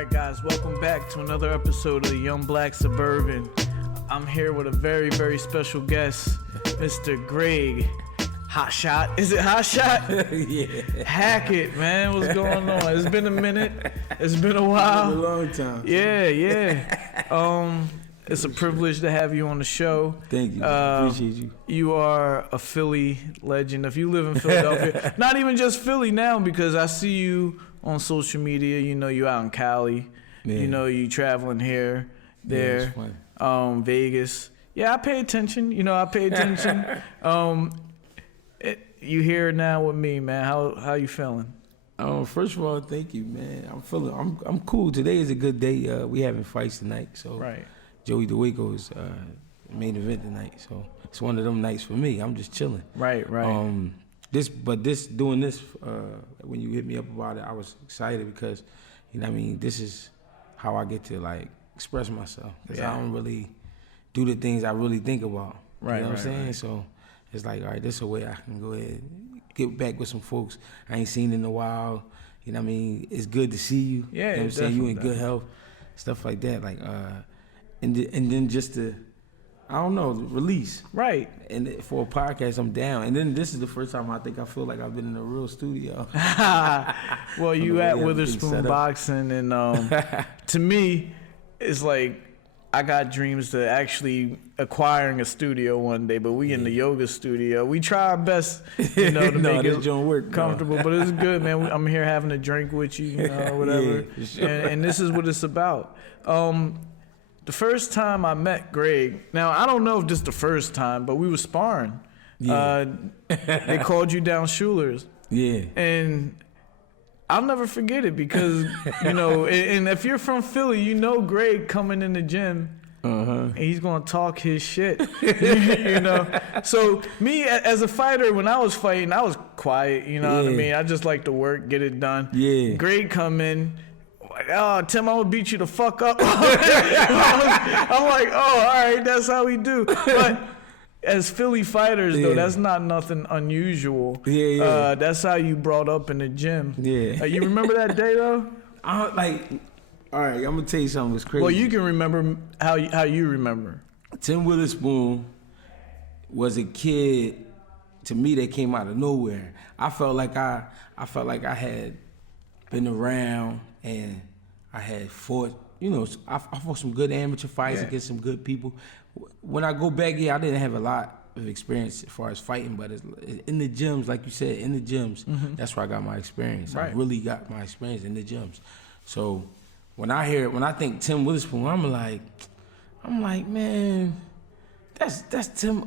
Alright guys, welcome back to another episode of the Young Black Suburban. I'm here with a very, very special guest, Mr. Greg Hotshot. Is it Hotshot? Yeah. Hackett, man, what's going on? It's been a minute. It's been a while. It's been a long time. Yeah. It's a privilege to have you on the show. Thank you. Appreciate you. You are a Philly legend. If you live in Philadelphia, not even just Philly now, because I see you on social media. You know, you out in Cali. Yeah. You know, you traveling here, there, Vegas. Yeah, I pay attention. You You here now with me, man. How you feeling? First of all, thank you, man. I'm cool. Today is a good day. We having fights tonight, so Right. Joey DeWaco's main event tonight, so it's one of them nights for me. I'm just chilling. Right. When you hit me up about it, I was excited because, you know what I mean, this is how I get to like express myself. Because I don't really do the things I really think about. Right. You know what I'm saying? Right. So it's like, all right, this is a way I can go ahead and get back with some folks I ain't seen in a while. You know what I mean? It's good to see you. Yeah, you know what I'm saying? You in good health, stuff like that. Like, and then just to, I don't know, release. Right. And for a podcast, I'm down. And then this is the first time I think I feel like I've been in a real studio. Well, you at Witherspoon Boxing, and to me, it's like I got dreams to actually acquiring a studio one day. But we in the yoga studio. We try our best, to make it work, comfortable. But it's good, man. I'm here having a drink with you, whatever. Yeah, for sure. And this is what it's about. The first time I met Greg, now I don't know if this is the first time, but we were sparring. Yeah. They called you down Schuler's. Yeah. And I'll never forget it because, and if you're from Philly, you know Greg coming in the gym, and he's going to talk his shit, So me as a fighter, when I was fighting, I was quiet, what I mean? I just like to work, get it done. Yeah. Greg come in. Oh, Tim, I'm gonna beat you the fuck up. I'm like, oh, all right, that's how we do. But as Philly fighters, though, that's not nothing unusual. Yeah. That's how you brought up in the gym. Yeah. You remember that day, though? All right, I'm gonna tell you something that's crazy. Well, you can remember how you remember. Tim Witherspoon was a kid to me that came out of nowhere. I felt like I had been around and I had fought, I fought some good amateur fights against some good people. When I go back here, I didn't have a lot of experience as far as fighting, but it's in the gyms, like you said, in the gyms, that's where I got my experience. Right. I really got my experience in the gyms. So when I think Tim Witherspoon, I'm like, man, that's Tim,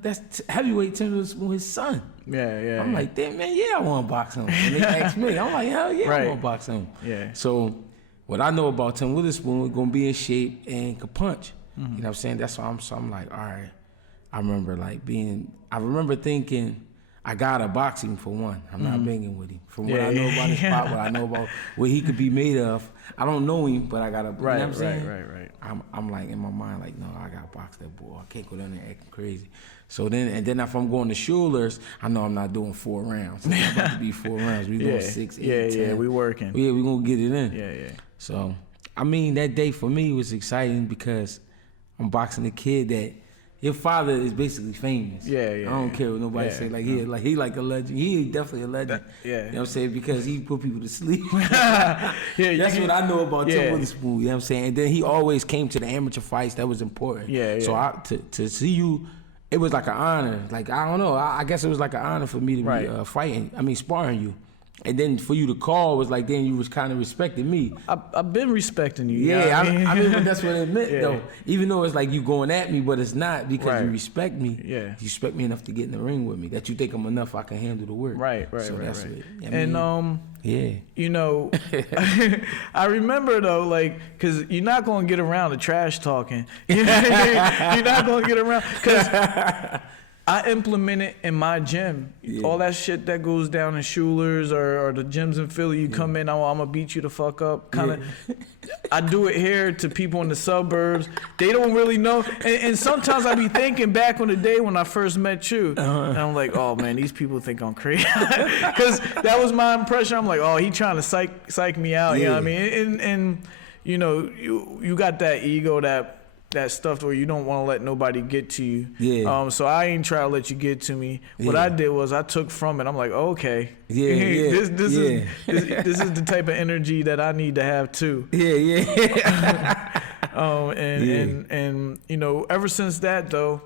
that's heavyweight Tim Witherspoon, his son. Yeah. I'm like, damn, man, I want to box him. And they asked me, I'm like, hell yeah, I want to box him. Yeah. So what I know about Tim Witherspoon, going to be in shape and could punch. You know what I'm saying? That's why I'm like, all right. I remember thinking, I got to box him for one. I'm not banging with him. From what I know about his spot, what I know about what he could be made of, I don't know him, but I got to, you know what I'm saying? Right. I'm like, in my mind, like, no, I got to box that boy. I can't go down there acting crazy. So then if I'm going to Schuler's, I know I'm not doing 4 rounds. It's about to be 4 rounds. We doing 6, 8, 10. Yeah, we working. Yeah, we going to get it in. Yeah. So, I mean, that day for me was exciting because I'm boxing a kid that your father is basically famous. Yeah. I don't care what nobody say. Like he like a legend. He definitely a legend. Yeah. You know what I'm saying? Because he put people to sleep. Yeah, that's what I know about Tim Witherspoon. You know what I'm saying? And then he always came to the amateur fights. That was important. Yeah. So to see you, it was like an honor. Like, I don't know. I guess it was like an honor for me to be sparring you. And then for you to call was like, then you was kind of respecting me. I've been respecting you. Yeah, I mean, that's what it meant, though. Even though it's like you going at me, but it's not because you respect me. Yeah. You respect me enough to get in the ring with me, that you think I'm enough, I can handle the work. Right. So that's it. I remember, though, like, because you're not going to get around to trash talking. You're not going to get around. Because I implement it in my gym. Yeah. All that shit that goes down in Schuler's or the gyms in Philly, you come in, I'm gonna beat you the fuck up. Kind of. I do it here to people in the suburbs. They don't really know. And sometimes I be thinking back on the day when I first met you. And I'm like, oh man, these people think I'm crazy. Because that was my impression. I'm like, oh, he trying to psych me out. You know what I mean? And you know, you got that ego, that stuff where you don't want to let nobody get to you. Yeah. So I ain't try to let you get to me. What I did was I took from it. I'm like, okay. Yeah. This is the type of energy that I need to have too. And you know, ever since that though,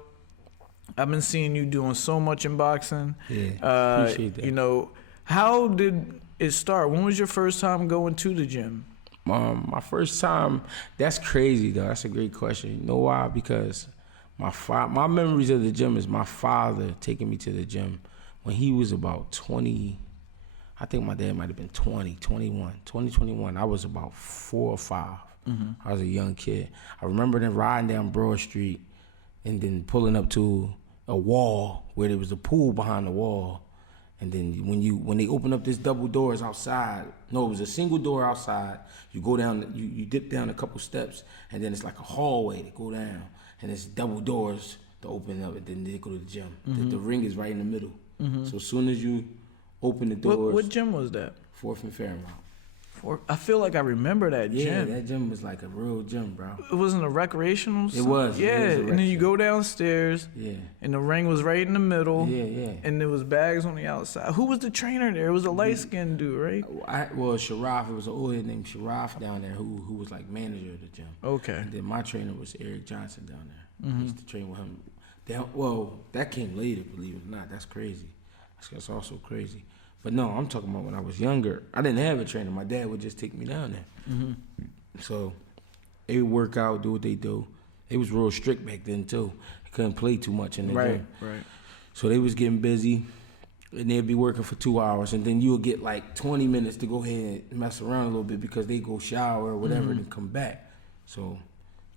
I've been seeing you doing so much in boxing. Yeah. Appreciate that. You know, how did it start? When was your first time going to the gym? My first time, that's crazy though. That's a great question. You know why? Because my memories of the gym is my father taking me to the gym when he was about 20. I think my dad might have been 21. I was about 4 or 5. I was a young kid. I remember them riding down Broad Street and then pulling up to a wall where there was a pool behind the wall. And then when they open up this double doors outside, no, it was a single door outside. You go down, you dip down a couple steps, and then it's like a hallway to go down, and it's double doors to open up, and then they go to the gym. The ring is right in the middle. So as soon as you open the doors, what gym was that? 4th and Fairmount. I feel like I remember that gym. Yeah, that gym was like a real gym, bro. It wasn't a recreational. It was. Yeah, it was and then you go downstairs. Yeah. And the ring was right in the middle. Yeah. And there was bags on the outside. Who was the trainer there? It was a light skinned dude, right? Sharaf. It was an old head named Sharaf down there who was like manager of the gym. Okay. And then my trainer was Eric Johnson down there. I used to train with him. That came later, believe it or not. That's crazy. That's also crazy. But no, I'm talking about when I was younger. I didn't have a trainer. My dad would just take me down there. So they would work out, do what they do. They was real strict back then too. They couldn't play too much in the gym. Right. So they was getting busy, and they'd be working for 2 hours, and then you'll get like 20 minutes to go ahead and mess around a little bit because they go shower or whatever and come back. So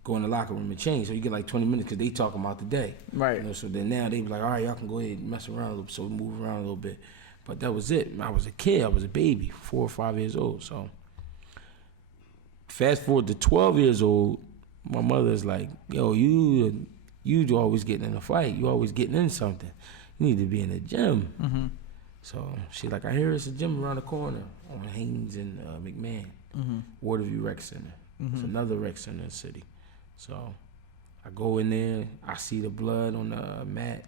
go in the locker room and change. So you get like 20 minutes because they talking about the day. Right. You know, so then now they be like, all right, y'all can go ahead and mess around a little bit. So we move around a little bit. But that was it. I was a kid. I was a baby, 4 or 5 years old. So fast forward to 12 years old, my mother's like, yo, you always getting in a fight. You always getting in something. You need to be in the gym. So she's like, I hear it's a gym around the corner on Haynes and McMahon, Waterview Rec Center. It's another rec center in the city. So I go in there. I see the blood on the mat.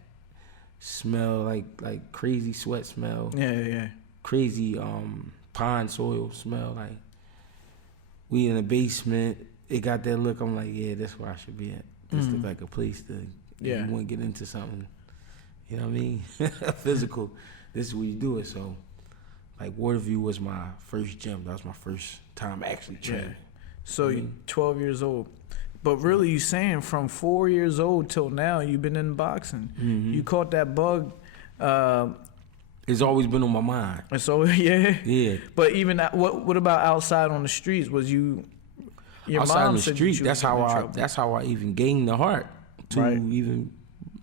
Smell like crazy sweat smell. Yeah. Crazy pond soil smell. Like we in the basement. It got that look. I'm like, yeah, that's where I should be at. This look like a place to you want to get into something. You know what I mean? Physical. This is where you do it. So like Waterview was my first gym. That was my first time actually training. Yeah. So you're 12 years old. But really, you saying from 4 years old till now, you've been in boxing. You caught that bug. It's always been on my mind. So yeah. But even what about outside on the streets? Was you your outside mom on the said street? You that's how I even gained the heart to even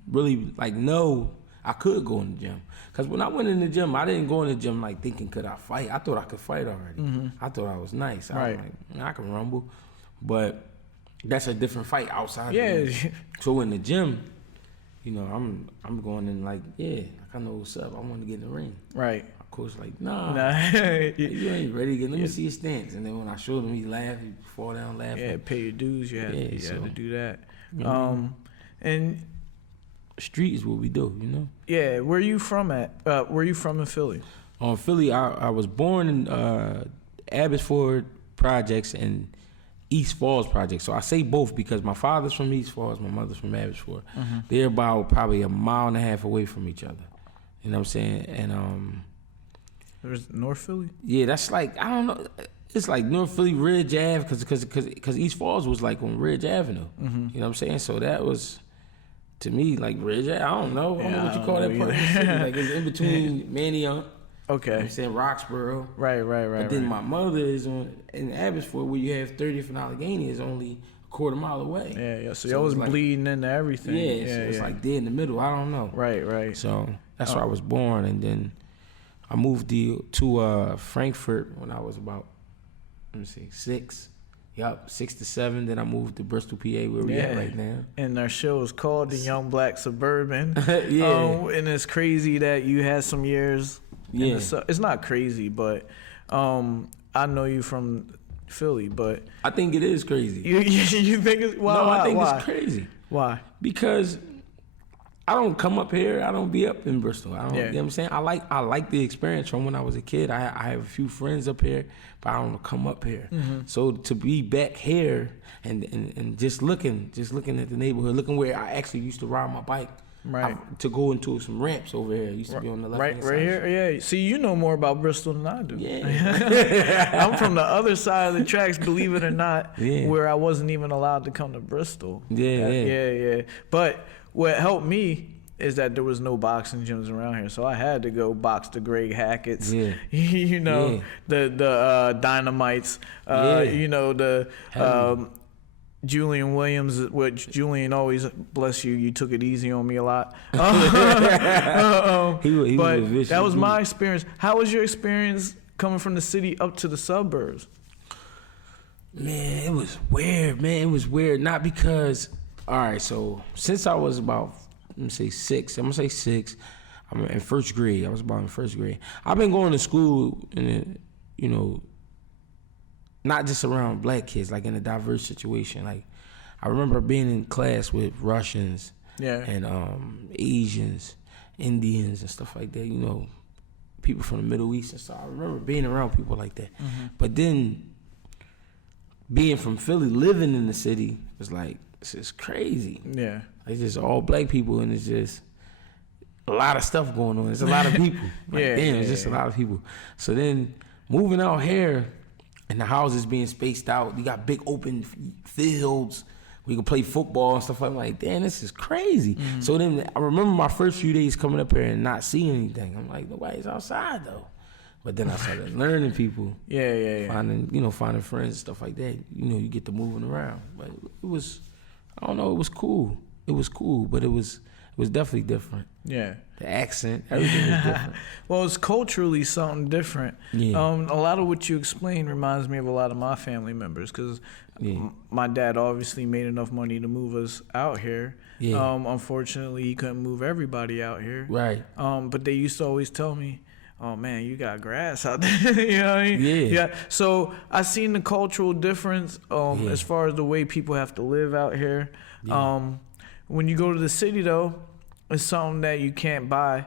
really like know I could go in the gym. Cause when I went in the gym, I didn't go in the gym like thinking could I fight. I thought I could fight already. I thought I was nice. I was like, I can rumble, but that's a different fight outside. Yeah. So in the gym, you know, I'm going in like, I know what's up. I want to get in the ring. Right. My coach like, nah. You ain't ready to get. Let me see your stance. And then when I showed him, he laughed. He fall down laughing. Yeah, pay your dues. You had to do that. And street is what we do, you know. Yeah. Where you from at? Where you from in Philly? Philly, I was born in Abbotsford Projects and East Falls Project. So I say both because my father's from East Falls, my mother's from Abbotsford. They're about probably a mile and a half away from each other. You know what I'm saying? And there's North Philly? Yeah, that's like, I don't know. It's like North Philly, Ridge Ave, because East Falls was like on Ridge Avenue. You know what I'm saying? So that was, to me, like Ridge Ave. I don't know. I don't know what you call that part of the city. Like it's in between Manioc. Okay. You know what I'm saying? Roxborough. Right. But then my mother is in Abbotsford, where you have 30th and Allegheny, is only quarter-mile away. Yeah. So y'all was like, bleeding into everything. Yeah, it's like there in the middle. I don't know. Right. So that's where I was born, and then I moved to Frankfurt when I was about 6. Yup, 6 to 7. Then I moved to Bristol, PA, where we at right now. And our show is called the Young Black Suburban. And it's crazy that you had some years. Yeah. It's not crazy, but I know you from Philly, but I think it is crazy. You think it's I think it's crazy. Why? Because I don't come up here. I don't be up in Bristol. I don't. You know what I'm saying? I like the experience from when I was a kid. I have a few friends up here, but I don't come up here. Mm-hmm. So to be back here and just looking at the neighborhood, looking where I actually used to ride my bike. Right. To go into some ramps over here. I used to be on the left hand side. Right here, yeah. See, you know more about Bristol than I do. Yeah. I'm from the other side of the tracks, believe it or not, where I wasn't even allowed to come to Bristol. Yeah. But what helped me is that there was no boxing gyms around here, so I had to go box the Greg Hackett's, the Dynamites, the Julian Williams, which Julian always, bless you, you took it easy on me a lot. But that was my experience. How was your experience coming from the city up to the suburbs? Man, it was weird, man. It was weird. Not because, all right, so since I was about, I'm gonna say 6. I'm in first grade. I was about in first grade. I've been going to school not just around black kids, like in a diverse situation. Like, I remember being in class with Russians and Asians, Indians and stuff like that, people from the Middle East and stuff. I remember being around people like that. Mm-hmm. But then being from Philly, living in the city, was like, this is crazy. Yeah. It's just all black people, and it's just a lot of stuff going on. It's a lot of people. It's just a lot of people. So then moving out here, and the houses being spaced out, you got big open fields where you can play football and stuff. I'm like, damn, this is crazy. Mm-hmm. So then I remember my first few days coming up here and not seeing anything. I'm like, nobody's outside though. But then I started learning people. Finding friends and stuff like that. You get to moving around. But it was, I don't know, it was cool. It was cool, but it was definitely different. Yeah. The accent, everything was different. Well, it's culturally something different. Yeah. A lot of what you explained reminds me of a lot of my family members, because my dad obviously made enough money to move us out here. Yeah. Unfortunately, he couldn't move everybody out here. Right. But they used to always tell me, oh man, you got grass out there. You know what I mean? Yeah. So I seen the cultural difference as far as the way people have to live out here. Yeah. When you go to the city though, it's something that you can't buy,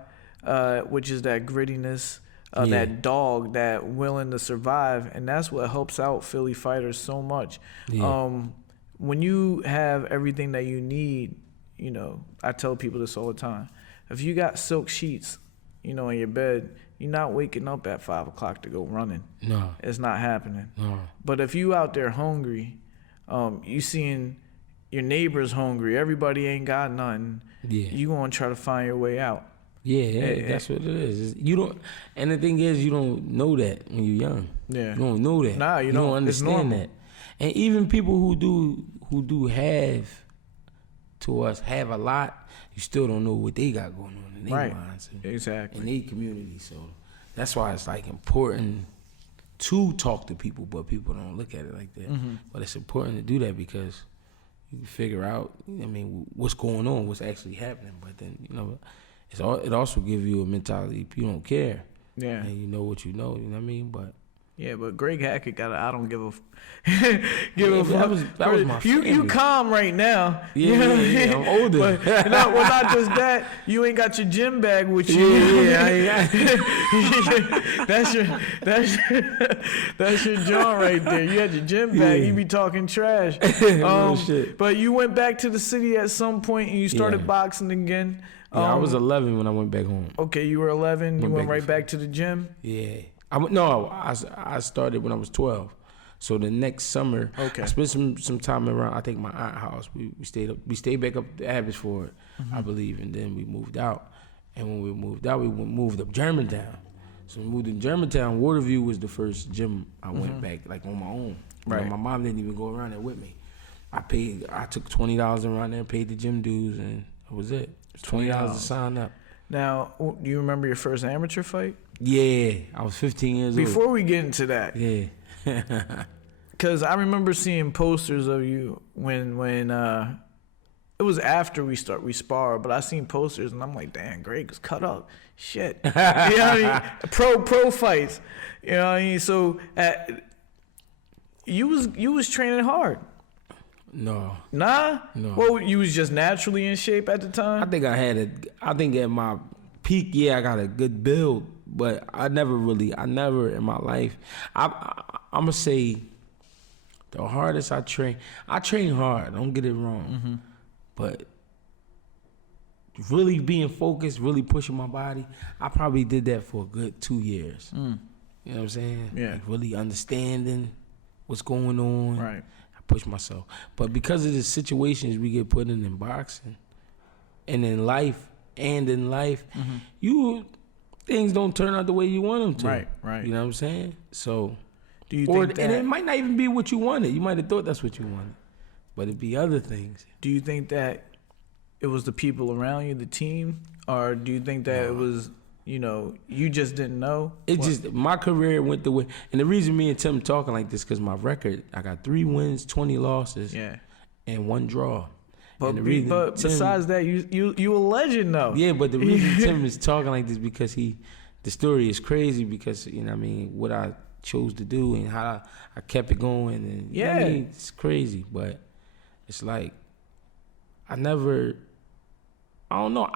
which is that grittiness, that dog, that willing to survive, and that's what helps out Philly fighters so much. Yeah. When you have everything that you need, I tell people this all the time. If you got silk sheets, in your bed, you're not waking up at 5 o'clock to go running. No, it's not happening. No. But if you out there hungry, you seeing your neighbors hungry, everybody ain't got nothing. Yeah. You gonna try to find your way out. Yeah, that's what it is. You don't, and the thing is, you don't know that when you're young. Yeah, you don't know that. Nah, you don't understand that. And even people who do have a lot, you still don't know what they got going on in their minds. Exactly. In their community, so that's why it's like important to talk to people, but people don't look at it like that. Mm-hmm. But it's important to do that because you can figure out, what's going on, what's actually happening. But then, it also gives you a mentality if you don't care. Yeah. And you know what you know, you know what I mean? But yeah, but Greg Hackett got I don't give a fuck. That was my family. You calm right now. Yeah, I'm older. But not just that, you ain't got your gym bag with you. Yeah. That's your joint right there. You had your gym bag. You be talking trash. Shit. But you went back to the city at some point and you started boxing again. I was 11 when I went back home. Okay, you were 11. You went right back to the gym. Yeah. I started when I was 12. So the next summer, I spent some time around, I think, my aunt's house. We stayed back up to Abbotsford, I believe, and then we moved out. And when we moved out, we moved up Germantown. So we moved to Germantown. Waterview was the first gym I went back, like, on my own. Right. My mom didn't even go around there with me. I took $20 around there, paid the gym dues, and that was it. $20 to sign up. Now, do you remember your first amateur fight? Yeah, I was 15 years old. Before we get into that, yeah, because I remember seeing posters of you when it was after we sparred, but I seen posters and I'm like, damn, Greg was cut up. Shit, you know what I mean? Pro fights, you know what I mean? So you was training hard. No. Nah? No. Well, you was just naturally in shape at the time? I think at my peak, yeah, I got a good build, but I never in my life, I'm going to say the hardest I train hard, don't get it wrong, but really being focused, really pushing my body, I probably did that for a good 2 years. You know what I'm saying? Yeah. Like really understanding what's going on. Right. Push myself, but because of the situations we get put in boxing and in life, things don't turn out the way you want them to. Right. You know what I'm saying? So, do you think that, and it might not even be what you wanted. You might have thought that's what you wanted, but it'd be other things. Do you think that it was the people around you, the team, or do you think that it was, you just didn't know? My career went the way, and the reason me and Tim talking like this, because my record, I got 3 wins, 20 losses, and 1 draw. But besides that, you a legend though. Yeah, but the reason Tim is talking like this because the story is crazy because, what I chose to do and how I kept it going, and it's crazy, but it's like I don't know.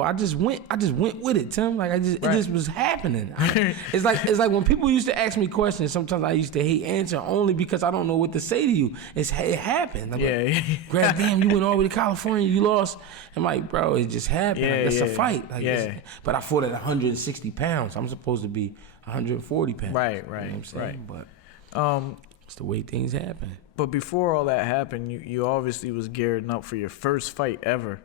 I just went with it, Tim. Like it just was happening. It's like when people used to ask me questions, sometimes I used to hate answering only because I don't know what to say to you. It happened. Like, Greg, damn, you went all the way to California, you lost. I'm like, bro, it just happened. It's a fight. But I fought at 160 pounds. I'm supposed to be 140 pounds. Right. You know what I'm saying? Right. But it's the way things happen. But before all that happened, you obviously was gearing up for your first fight ever.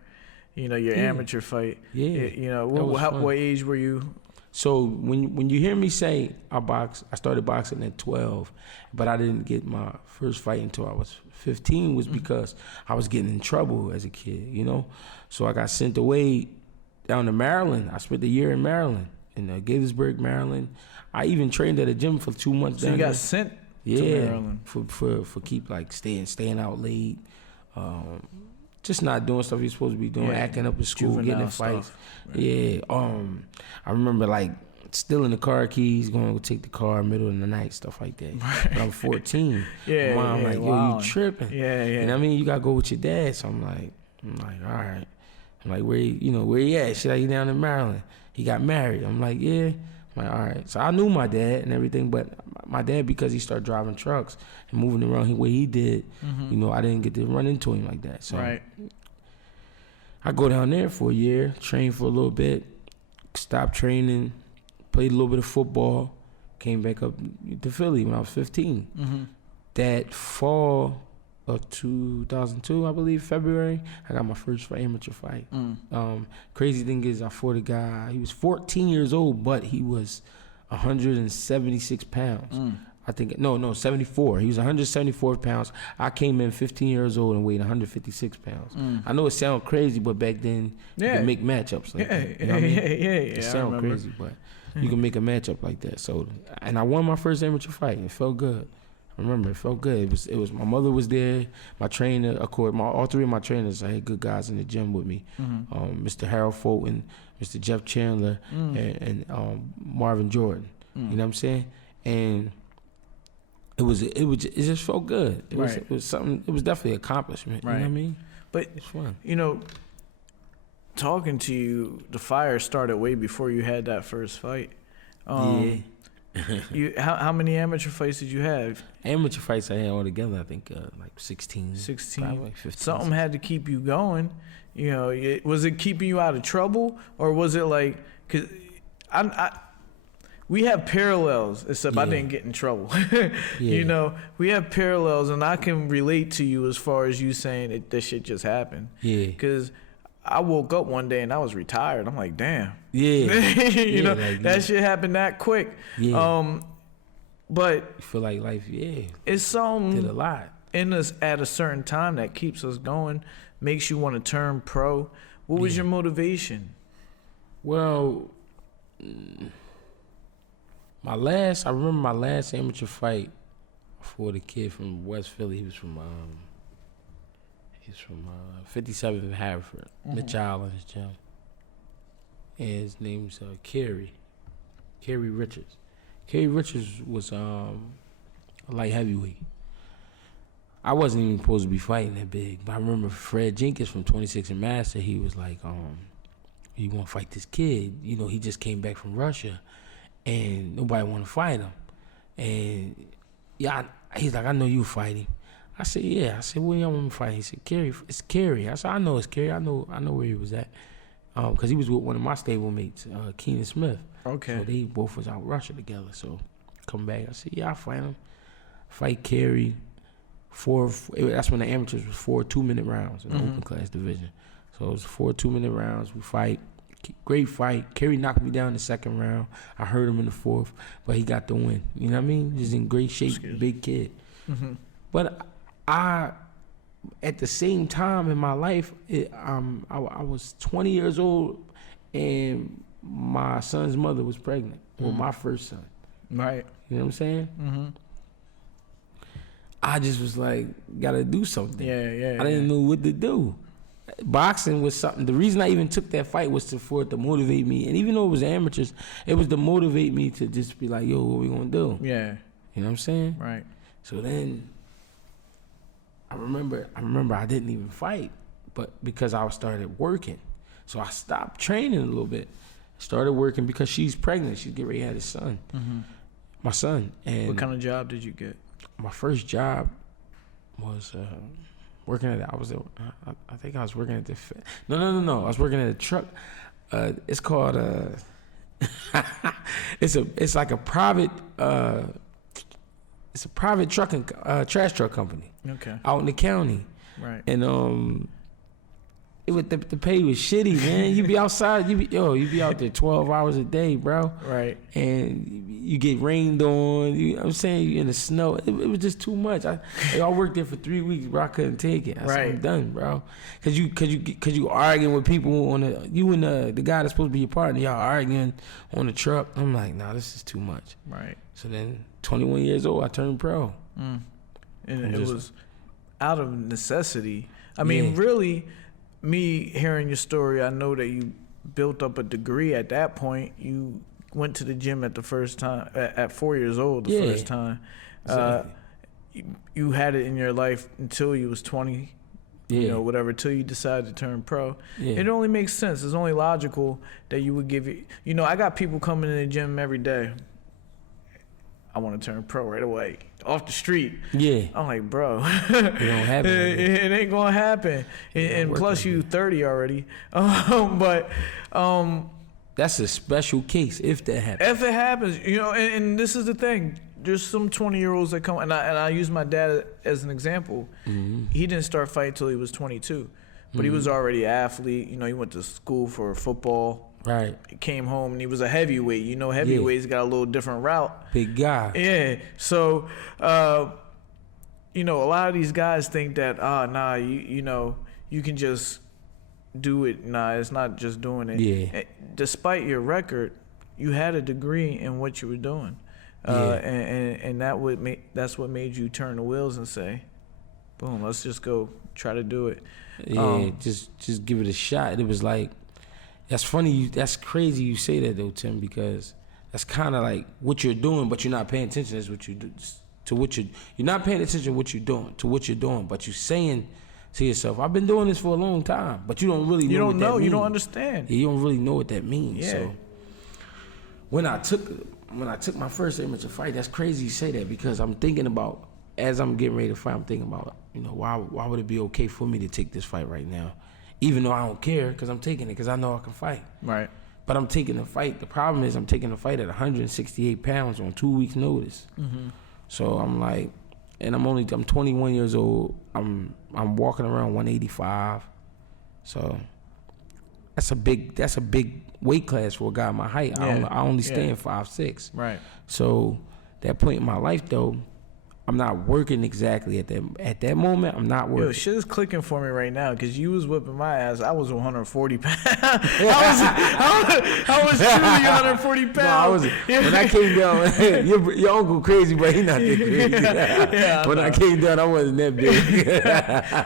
Your amateur fight. Yeah. What age were you? So when you hear me say I started boxing at 12, but I didn't get my first fight until I was 15 was because I was getting in trouble as a kid, So I got sent away down to Maryland. I spent a year in Maryland, in Gaithersburg, Maryland. I even trained at a gym for 2 months. So you got sent to Maryland? For keep staying out late. Just not doing stuff you're supposed to be doing, acting up at school, getting in fights. Right. Yeah. I remember stealing the car keys, going to take the car middle of the night, stuff like that. Right. But I'm 14. Mom yo, you tripping? Yeah. And I mean, you gotta go with your dad. So I'm like, all right. I'm like, where he at? Shit, he down in Maryland. He got married. I'm like, yeah. I'm like, all right. So I knew my dad and everything, but my dad, because he started driving trucks and moving around the way he did, I didn't get to run into him like that. So I go down there for a year, train for a little bit, stopped training, played a little bit of football, came back up to Philly when I was 15. That fall of 2002, I believe, February, I got my first amateur fight. Crazy thing is, I fought a guy, he was 14 years old, but he was 176 pounds. I think, no, 74. He was 174 pounds. I came in 15 years old and weighed 156 pounds. I know it sounds crazy, but back then, you could make matchups like that. You know what I mean? It sounds crazy, but you can make a matchup like that. So, and I won my first amateur fight. It felt good. I remember it felt good. It was my mother was there, my trainer, of course, all 3 of my trainers. I had good guys in the gym with me. Mr. Harold Fulton, Mr. Jeff Chandler, and Marvin Jordan. You know what I'm saying? And it just felt good. It was something. It was definitely an accomplishment. Right. You know what I mean? But it's fun. Talking to you, the fire started way before you had that first fight. How many amateur fights did you have? Amateur fights I had altogether, I think 16. 16. Probably 15. Something had to keep you going. Was it keeping you out of trouble, or was it like? Cause we have parallels, except I didn't get in trouble. We have parallels, and I can relate to you as far as you saying that this shit just happened. Yeah. Because I woke up one day and I was retired. I'm like, damn. Yeah. That shit happened that quick. Yeah. But you feel like life, it's something. Did a lot. in us at a certain time that keeps us going, makes you want to turn pro. What was your motivation? Well, I remember my last amateur fight for the kid from West Philly. He was from 57th and Haverford, Mitch Allen's gym. And his name's Kerry Richards. Kerry Richards was a light heavyweight. I wasn't even supposed to be fighting that big, but I remember Fred Jenkins from 26 and Master, he was like, you want to fight this kid? You know, he just came back from Russia, and nobody want to fight him. And yeah, he's like, I know you fight him. I said, yeah. I said, well, y'all want me to fight? He said, Kerry, it's Kerry. I said, I know it's Kerry. I know where he was at. Because he was with one of my stablemates, Keenan Smith. Okay. So they both was out Russia together. So come back. I said, yeah, I'll fight him. Fight Kerry. That's when the amateurs was 4 2-minute rounds in the open class division. So it was 4 2-minute rounds. We fight. Great fight. Kerry knocked me down in the second round. I hurt him in the fourth, but he got the win. You know what I mean? He's in great shape, big kid. Mm-hmm. But at the same time in my life, I was 20 years old, and my son's mother was pregnant with my first son. Right. You know what I'm saying? Mm-hmm. I just was like, gotta do something. Yeah. I didn't know what to do. Boxing was something. The reason I even took that fight was for it to motivate me. And even though it was amateurs, it was to motivate me to just be like, yo, what we gonna do? Yeah. You know what I'm saying? Right. So then I remember I didn't even fight, but because I started working. So I stopped training a little bit. Started working because she's pregnant. She's getting ready to have a son. Mm-hmm. My son. And what kind of job did you get? My first job was working at. I think I was working at the. No. I was working at a truck. It's called. It's like a private. It's a private trucking trash truck company. Okay. Out in the county. Right. And the pay was shitty, man. You be outside, you be out there 12 hours a day, bro. Right. And you get rained on. You know what I'm saying? You in the snow. It was just too much. I worked there for 3 weeks, bro. I couldn't take it. I said, I'm done, bro. Cause you arguing with people on you and the guy that's supposed to be your partner. Y'all arguing on the truck. I'm like, nah, this is too much. Right. So then, 21 years old, I turned pro. And it was out of necessity. I mean, really. Me hearing your story, I know that you built up a degree at that point. You went to the gym at the first time at 4 years old. First time, exactly. You had it in your life until you was 20. You know, whatever, till you decided to turn pro. Yeah. It only makes sense. It's only logical that you would give it. You know, I got people coming in the gym every day. I want to turn pro right away, off the street. Yeah. I'm like, bro. It don't happen. It ain't going to happen. And plus, you 30 already. But that's a special case if that happens. If it happens, you know, and this is the thing. There's some 20-year-olds that come, and I use my dad as an example. Mm-hmm. He didn't start fighting till he was 22, but he was already an athlete. You know, he went to school for football. Right. He came home and he was a heavyweight. You know, heavyweights got a little different route. Big guy. Yeah. So, you know, a lot of these guys think that, you know, you can just do it. Nah, it's not just doing it. Yeah. Despite your record, you had a degree in what you were doing. And that's what made you turn the wheels and say, boom, let's just go try to do it. Yeah, just give it a shot. It was like, that's funny. That's crazy you say that though, Tim, because that's kind of like what you're doing, but you're not paying attention. Is what you do to what you're not paying attention to what you're doing, but you're saying to yourself, "I've been doing this for a long time," but you don't really know. What that means. You don't understand. You don't really know what that means. Yeah. So when I took my first amateur fight, that's crazy you say that because I'm thinking about as I'm getting ready to fight. I'm thinking about why would it be okay for me to take this fight right now? Even though I don't care, because I'm taking it because I know I can fight. Right. But I'm taking the fight. The problem is I'm taking the fight at 168 pounds on 2 weeks' notice. Mm-hmm. So I'm like, and I'm 21 years old. I'm walking around 185. So that's a big weight class for a guy my height. Yeah. I only stand 5'6". Right. So that point in my life though, working exactly at that moment. I'm not working. Yo, shit is clicking for me right now because you was whipping my ass. I was 140 pounds. I was truly 140 pounds. No, I was when I came down. Your uncle crazy, but he not that crazy. Yeah, when I came down, I wasn't that big.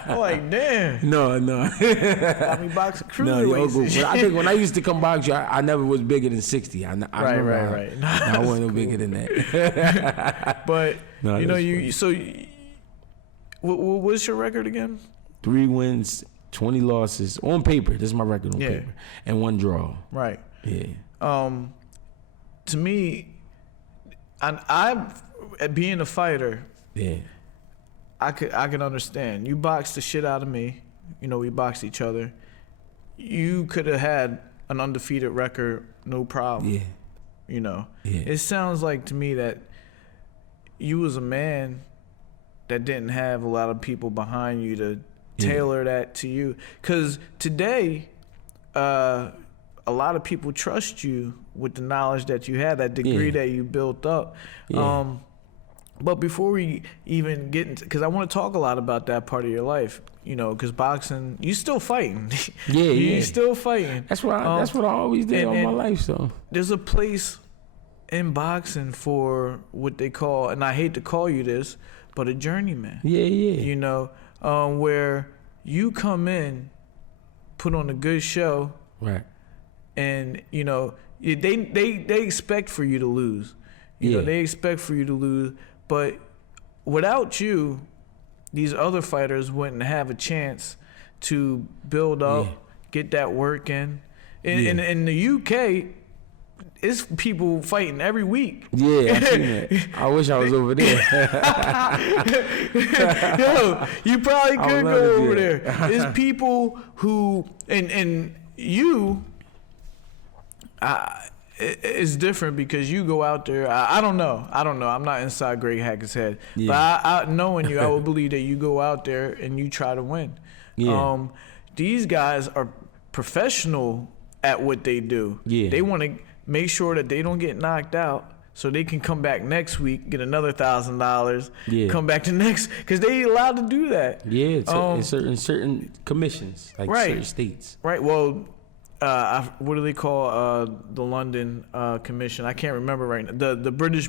I'm like, damn. No. Got me boxing No, your uncle. cruiserweights. I think when I used to come box you, I never was bigger than 60. Right. I wasn't no bigger than that. But No, you know, that's what's your record again? 3 wins, 20 losses on paper. This is my record on paper, and 1 draw. Right. Yeah. To me, I being a fighter. Yeah. I can understand. You boxed the shit out of me. You know, we boxed each other. You could have had an undefeated record, no problem. Yeah. You know. Yeah. It sounds like to me that you was a man that didn't have a lot of people behind you to tailor that to you. Because today, a lot of people trust you with the knowledge that you had, that degree that you built up. Yeah. But before we even get into, because I want to talk a lot about that part of your life, you know, because boxing, you still fighting. You still fighting. That's what I always did all my life. So there's a place in boxing for what they call, and I hate to call you this, but a journeyman. Yeah. You know, where you come in, put on a good show, right, and you know they expect for you to lose. You know, they expect for you to lose, but without you, these other fighters wouldn't have a chance to build up, get that work in. In the UK, it's people fighting every week. Yeah, I seen that. I wish I was over there. Yo, you probably could go over there. It's people who, and you, it's different because you go out there. I don't know. I'm not inside Greg Hackett's head. Yeah. But I knowing you, I would believe that you go out there and you try to win. Yeah. These guys are professional at what they do. Yeah. They want to make sure that they don't get knocked out so they can come back next week, get another $1,000, come back to next, because they allowed to do that. Yeah, in certain commissions, like certain states. Right, well, what do they call the London Commission? I can't remember right now. The British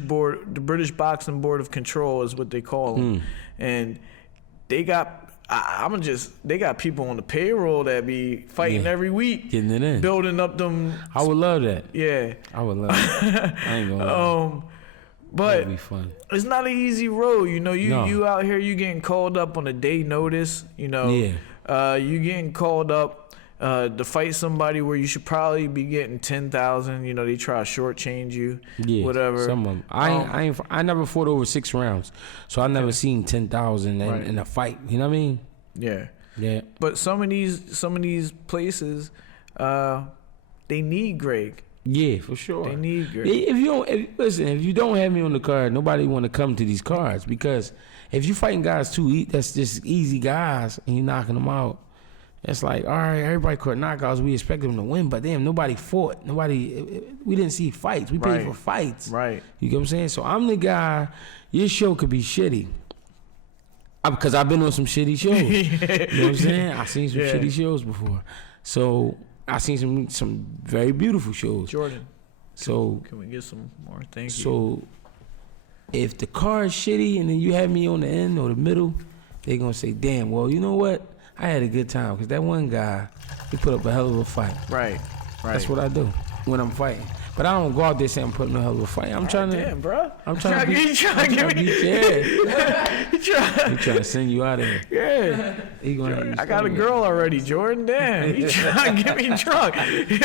Boxing Board of Control is what they call them. And they got... they got people on the payroll that be fighting every week, getting it in, building up them. I would love that. Yeah, I would love it. I ain't gonna lie. But that'd be fun. It's not an easy road, you know. You out here, you getting called up on a day notice, you know. Yeah. You getting called up to fight somebody where you should probably be getting 10,000. You know, they try to shortchange you. Yeah. Whatever. Some of them. I never fought over 6 rounds, so I never seen 10,000 in a fight. You know what I mean? Yeah. Yeah. But some of these places, they need Greg. Yeah, for sure. They need Greg. If you don't have me on the card, nobody want to come to these cards, because if you fighting guys that's just easy guys and you knocking them out, it's like, all right, everybody caught knockouts. We expect them to win, but damn, nobody fought. We didn't see fights. We paid for fights. Right. You get what I'm saying? So I'm the guy. Your show could be shitty, because I've been on some shitty shows. You know what I'm saying? I've seen some shitty shows before. So I've seen some very beautiful shows. Jordan. So can we get some more? Thank you. So if the card's shitty and then you have me on the end or the middle, they're gonna say, damn, well, you know what? I had a good time, because that one guy, he put up a hell of a fight. Right. That's what I do when I'm fighting. But I don't go out there saying I'm putting a hell of a fight. I'm trying to. Damn, bro. I'm trying to beat your ass. He trying to send you out of here. Yeah. I got a girl already, Jordan. Damn. He trying to get me drunk. He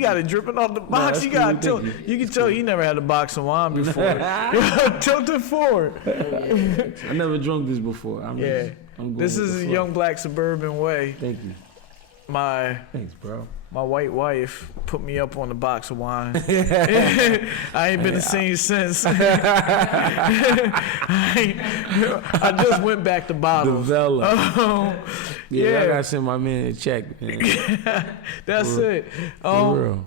got it dripping off the box. You can tell he never had a box of wine before. Tilt it forward. I never drunk this before. This is a Young Black Suburban way. Thank you. Thanks, bro. My white wife put me up on a box of wine. I ain't been the same since. I just went back to bottles. I gotta send my man a check, man. That's it. For real.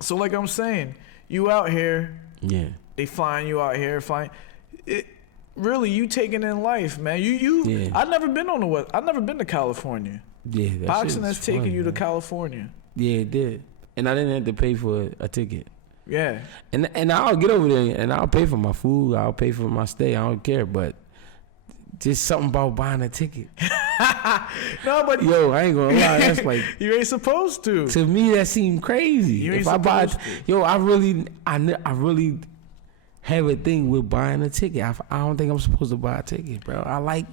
So like I'm saying, you out here. Yeah. They find you out here. really you taking in life, man. Yeah. I've never been on the West. I've never been to California. Yeah, that Boxing shit's has taken fun, you to man. California. Yeah, it did. And I didn't have to pay for a ticket. Yeah. And I'll get over there and I'll pay for my food. I'll pay for my stay. I don't care. But just something about buying a ticket. No, but Yo, I ain't gonna lie. That's like you ain't supposed to. to me that seemed crazy. You ain't If I buy, supposed yo, I really have a thing with buying a ticket. I don't think I'm supposed to buy a ticket, bro. I like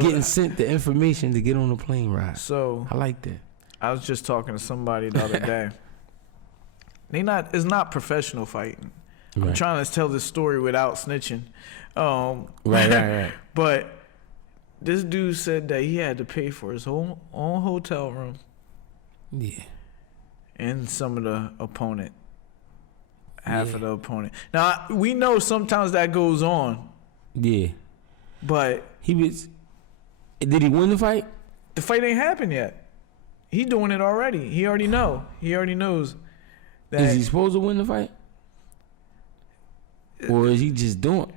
getting sent the information to get on the plane ride. So I like that. I was just talking to somebody the other day. It's not professional fighting. I'm Right. trying to tell this story without snitching. Right. But this dude said that he had to pay for his own hotel room Yeah. and some of the opponent. Half of the opponent. Now, we know sometimes that goes on, Yeah. but Did he win the fight? the fight ain't happened yet. He doing it already. He already knows that Is he supposed to win the fight? Or is he just doing?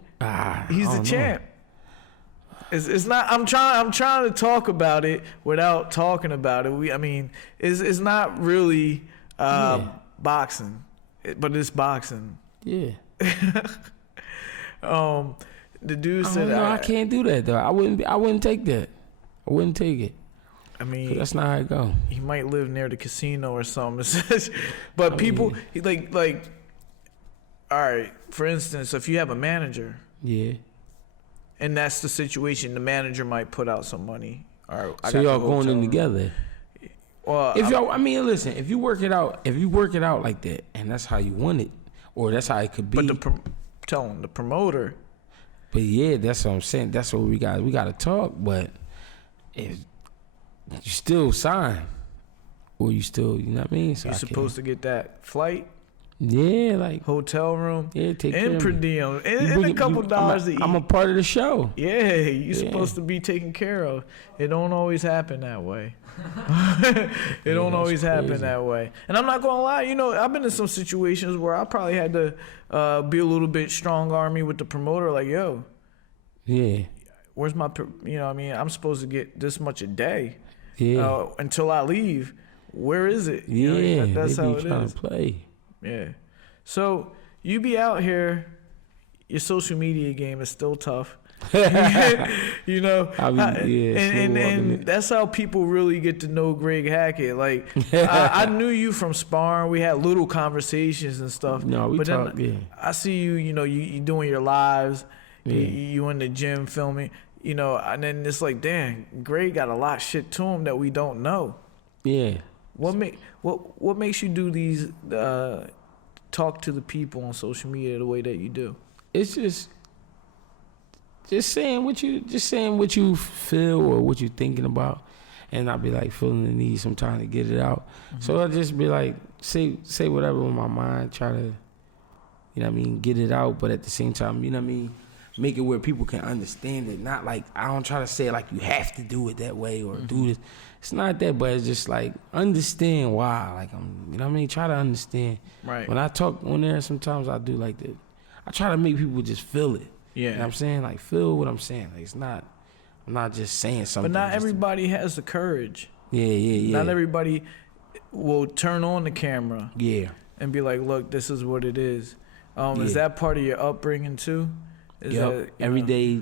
he's the champ. It's not. I'm trying to talk about it without talking about it. It's not really boxing, but it's boxing. Yeah. The dude said, I can't do that though. I wouldn't take that. I wouldn't take it. I mean, That's not how it go. he might live near the casino or something. But people, he like, all right. For instance, if you have a manager, Yeah. and that's the situation, the manager might put out some money. All right, I So got y'all the going hotel in room. together. Well, If y'all, listen. If you work it out like that, and that's how you want it, or that's how it could be. but tell him the promoter. But yeah, that's what I'm saying. That's what we got to talk. But if you still sign, or you still, you know what I mean? So You're supposed to get that flight, yeah, like hotel room, yeah, take care and of per me. diem, and a couple dollars to eat. I'm a part of the show. Yeah, you're supposed to be taken care of. It don't always happen that way. It don't always happen crazy. that way. And I'm not gonna lie, I've been in some situations where I probably had to be a little bit strong army with the promoter. Like, yo, Yeah, where's my, I'm supposed to get this much a day yeah, until I leave. Where is it? yeah. That's they how be it trying is. to play. Yeah. So you be out here, your social media game is still tough. And that's how people really get to know Greg Hackett. Like I knew you from sparring. We had little conversations and stuff. No, we but talk. then Yeah, I see you. You doing your lives. Yeah. You in the gym filming. And then it's like, damn, Greg got a lot of shit to him that we don't know. yeah. What makes you do these talk to the people on social media the way that you do? It's just saying what you feel or what you're thinking about, and I'll be like feeling the need sometimes to get it out. Mm-hmm. So I'll just be like say whatever on my mind, try to, get it out, but at the same time, make it where people can understand it. Not like I don't try to say it like you have to do it that way or do this. It's not that, but it's just like understand why. Like try to understand. Right. When I talk on there, sometimes I do like that. I try to make people just feel it. Yeah. You know what I'm saying? Like feel what I'm saying. Like I'm not just saying something. But not everybody has the courage. Yeah. Not everybody will turn on the camera. Yeah. And be like, look, this is what it is. Is that part of your upbringing too? Every day,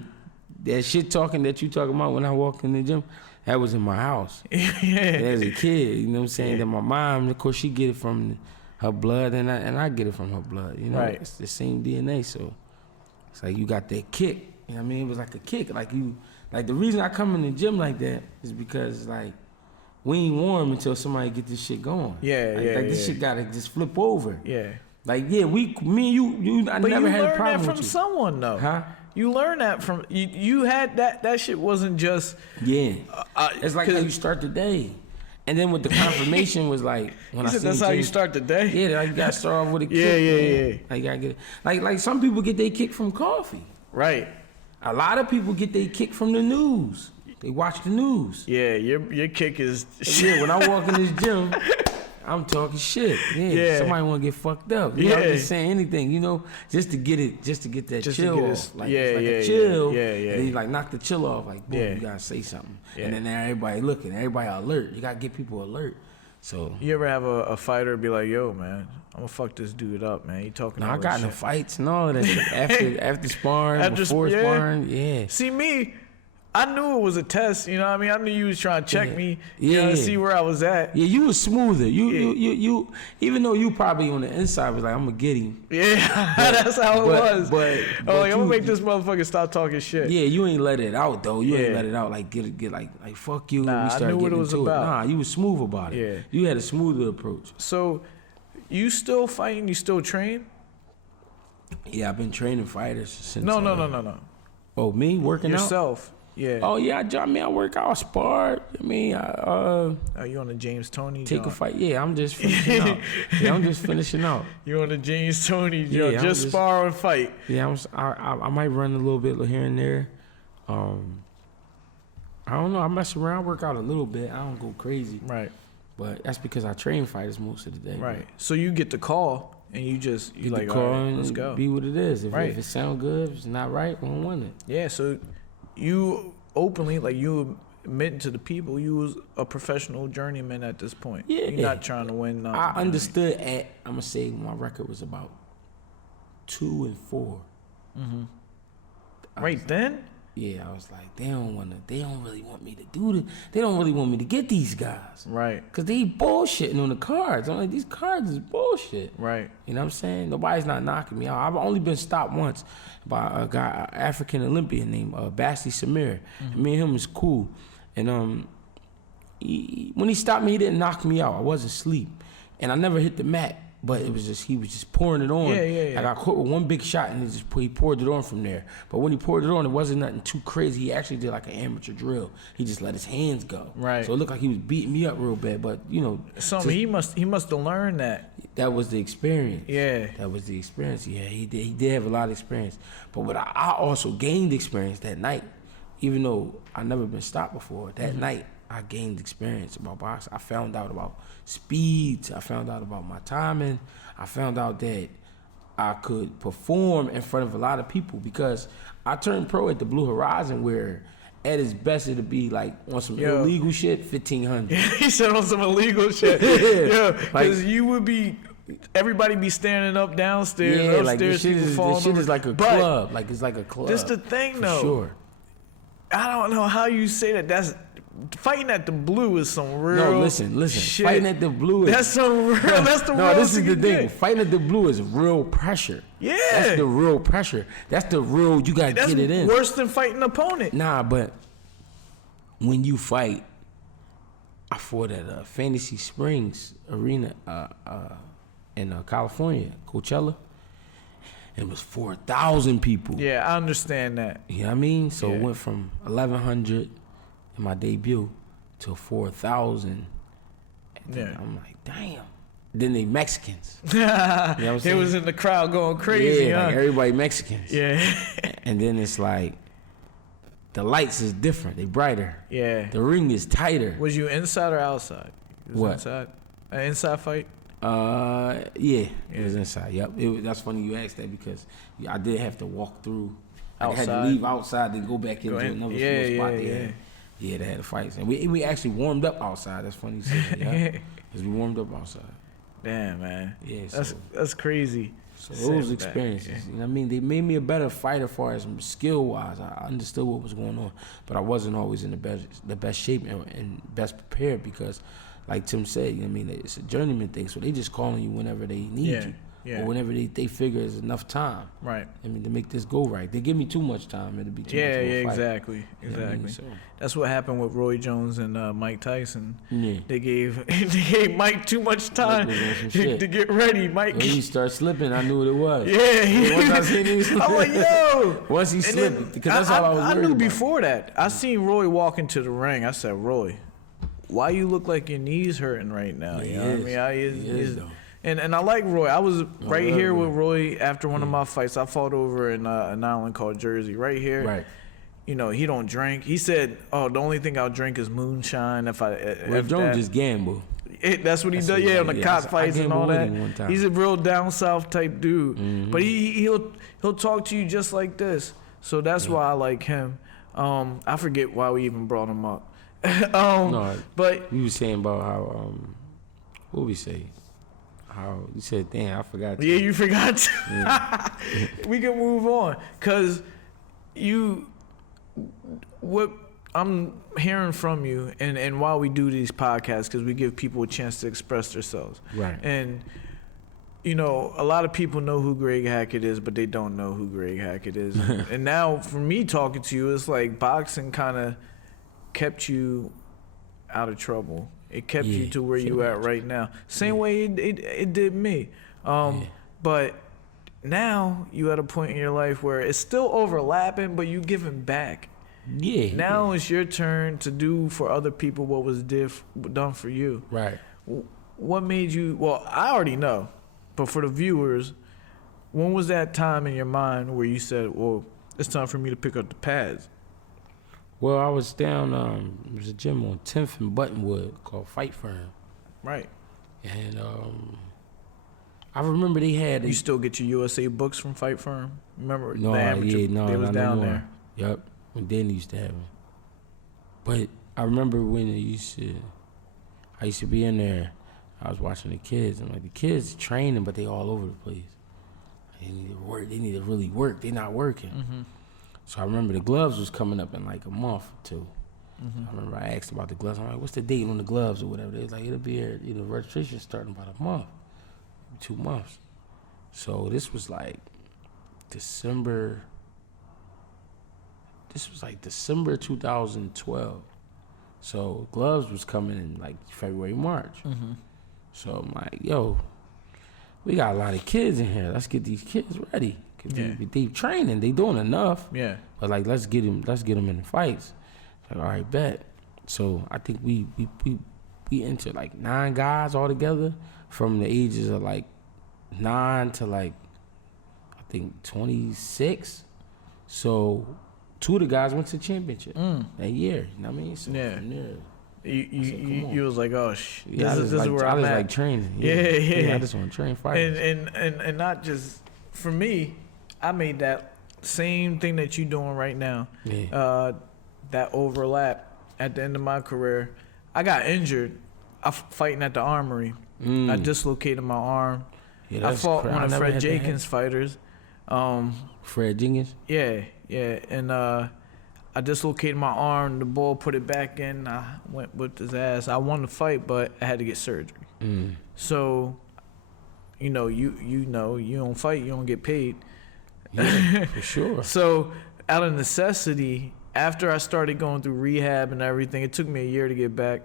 that shit talking that you talking about when I walk in the gym, that was in my house. Yeah. As a kid, you know what I'm saying? That my mom, of course, she get it from her blood, and I get it from her blood. Right. It's the same DNA, so it's like you got that kick. You know what I mean? It was like a kick. Like the reason I come in the gym like that is because like we ain't warm until somebody get this shit going. This shit gotta just flip over. Yeah. Like me and you. I but never you had a learned problem that with from you. someone though. Huh? You learned that from you had that shit wasn't just it's like how you start the day. And then with the confirmation was like when I said that's how you start the day. Yeah, like you gotta start off with a kick. Yeah. Like you gotta get it. Like some people get their kick from coffee. Right. A lot of people get their kick from the news. They watch the news. Yeah, your kick is Yeah, when I walk in this gym, I'm talking shit. Yeah. Somebody want to get fucked up. I'm just saying anything, just to get that chill off. A chill. Yeah. And then you like knock the chill off. Like, boom, you gotta say something. Yeah. And then everybody looking, everybody alert. You gotta get people alert. So you ever have a fighter be like, yo, man, I'm gonna fuck this dude up, man. He talking I got in the fights and all that shit. After sparring, before sparring, See me, I knew it was a test, you know what I mean? I knew you was trying to check me, to see where I was at. Yeah, you was smoother. You even though you probably on the inside was like, I'm gonna get him. Yeah, that's how it was. But I'm gonna make this motherfucker stop talking shit. Yeah, you ain't let it out though. You ain't let it out like get like fuck you. Nah, I knew what it was about. Nah, you was smooth about it. Yeah, you had a smoother approach. So, you still fighting? You still train? Yeah, I've been training fighters since. No. Oh, me working out? Yourself. Yeah. Oh yeah, I work out, I spar. Are you on the James Toney? Take a fight. Yeah, I'm just finishing out. You on the James Toney? Just spar and fight. Yeah, I might run a little bit here and there. I don't know. I mess around, work out a little bit. I don't go crazy. Right. But that's because I train fighters most of the day. Right. So you get the call and you like, call, all right, let's go. Be what it is. If it sound good, if it's not right, we don't want it. Yeah. So. You openly, like you admitting to the people, you was a professional journeyman at this point. Yeah. You're not trying to win nothing. I understood I'm going to say my record was about 2-4. Mm-hmm. Right then? Yeah, I was like, they don't really want me to do this. They don't really want me to get these guys. Right. Because they bullshitting on the cards. I'm like, these cards is bullshit. Right. You know what I'm saying? Nobody's not knocking me out. I've only been stopped once by a guy, an African Olympian named Basti Samir. Mm-hmm. And me and him was cool. And when he stopped me, he didn't knock me out. I wasn't asleep. And I never hit the mat. But he was just pouring it on. Yeah. I got caught with one big shot and he poured it on from there. But when he poured it on, it wasn't nothing too crazy. He actually did like an amateur drill. He just let his hands go. Right. So it looked like he was beating me up real bad. But he must have learned that. That was the experience. Yeah. That was the experience. Yeah, he did have a lot of experience. But what I also gained experience that night, even though I never been stopped before. That night I gained experience about boxing. I found out about speeds. I found out about my timing. I found out that I could perform in front of a lot of people because I turned pro at the Blue Horizon where at its best it'd be like on some illegal shit, 1,500. He said on some illegal shit. Yeah, because you would be, everybody be standing up downstairs, upstairs, like the shit is like a club. Like it's like a club. That's the thing though. Sure. I don't know how you say that. That's fighting at the Blue is some real. No, listen. Shit. Fighting at the Blue is that's some real. That's the no. This is the thing. Get. Fighting at the Blue is real pressure. Yeah, that's the real pressure. That's the real. You gotta get it in. Worse than fighting an opponent. Nah, but when you fight, I fought at Fantasy Springs Arena in California, Coachella. It was 4,000 people. Yeah, I understand that. You know what I mean? So it went from 1,100 in my debut to 4,000. And I'm like, damn. Then they Mexicans. You know what I'm saying? They was in the crowd going crazy. Yeah, like everybody Mexicans. Yeah. And then it's like, the lights is different. They brighter. Yeah. The ring is tighter. Was you inside or outside? What? Inside? An inside fight? It was inside. Yep. That's funny you asked that because I did have to walk through. Outside. I had to leave outside and go back into another spot there. Yeah, they had the fights. And we actually warmed up outside. That's funny you say that, yeah. Because we warmed up outside. Damn, man. Yeah, that's crazy. So those experiences, you know what I mean? They made me a better fighter as far as skill-wise. I understood what was going on. But I wasn't always in the best shape and best prepared because, like Tim said, you know what I mean? It's a journeyman thing. So they just calling you whenever they need you. Yeah. Or whenever they figure it's enough time. Right. I mean, to make this go right. They give me too much time, it'll be too much of a fight. Exactly. You know what I mean? So, that's what happened with Roy Jones and Mike Tyson. Yeah. They gave Mike too much time to get ready. Mike. When he started slipping, I knew what it was. Yeah. Once I seen him, I'm like, yo. Once he slipped, because that's all I was worried about. I knew before that. I seen Roy walk into the ring. I said, Roy, why you look like your knees hurting right now? You know what I mean? He is, though. And I like Roy. I was right here with Roy after one of my fights. I fought over in an island called Jersey, right here. Right. You know, he don't drink. He said, "Oh, the only thing I'll drink is moonshine." Roy Jones just gamble. That's what he does. Yeah, on the cockfights and all that. He's a real down south type dude. Mm-hmm. But he'll talk to you just like this. So that's why I like him. I forget why we even brought him up. But we were saying about how what we say? How you said, damn, I forgot. Yeah, you forgot. We can move on, cause what I'm hearing from you, and while we do these podcasts, because we give people a chance to express themselves. Right. And, you know, a lot of people know who Greg Hackett is, but they don't know who Greg Hackett is. And now, for me talking to you, it's like boxing kind of kept you out of trouble. It kept you to where you at right now. Same way it did me. But now you at a point in your life where it's still overlapping, but you giving back. Yeah. Now it's your turn to do for other people what was done for you. Right. What made you? Well, I already know, but for the viewers, when was that time in your mind where you said, "Well, it's time for me to pick up the pads"? Well, I was down. There was a gym on 10th and Buttonwood called Fight Firm. Right. And I remember they had. You still get your USA books from Fight Firm? Remember? No, the amateur, they was down there. Yep. When Danny used to have them. But I remember when I used to be in there, I was watching the kids, and like the kids training, but they all over the place. They need to work. They need to really work. They're not working. Mm-hmm. So I remember the gloves was coming up in like a month or two. Mm-hmm. I remember I asked about the gloves. I'm like, what's the date on the gloves or whatever? They was like, it'll be here, registration starting about a month, 2 months. So this was like December 2012. So gloves was coming in like February, March. Mm-hmm. So I'm like, yo, we got a lot of kids in here. Let's get these kids ready. Cause they training, they doing enough. Yeah. But like, let's get them in the fights. Like, all right, bet. So I think we entered like 9 guys all together from the ages of like 9 to like I think 26. So 2 of the guys went to the championship that year. You know what I mean? So from there, you was like, oh, this is where I'm at. I just like training. Yeah. I just want to train fighters. And not just for me. I made that same thing that you doing right now. Yeah. That overlap at the end of my career. I got injured. Fighting at the Armory. I dislocated my arm. Yeah, I fought one of Fred Jenkins' fighters. Fred Jenkins? Yeah. And I dislocated my arm. The bull put it back in. I whipped his ass. I won the fight, but I had to get surgery. So, you don't fight, you don't get paid. Yeah, for sure. So, out of necessity, after I started going through rehab and everything, it took me a year to get back.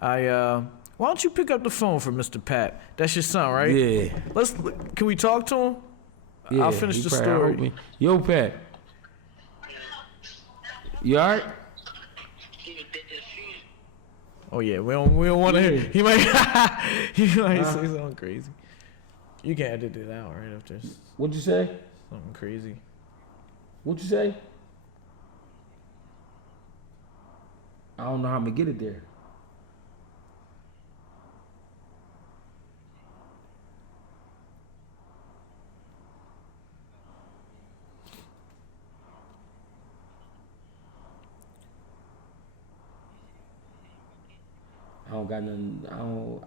Why don't you pick up the phone for Mr. Pat? That's your son, right? Yeah. Can we talk to him? Yeah, I'll finish the story. Yo, Pat. You all right? Oh yeah, we don't want to hear. He might say something crazy. You can edit it out right after. What'd you say? Something crazy. What'd you say? I don't know how I'm gonna get it there. I don't got nothing.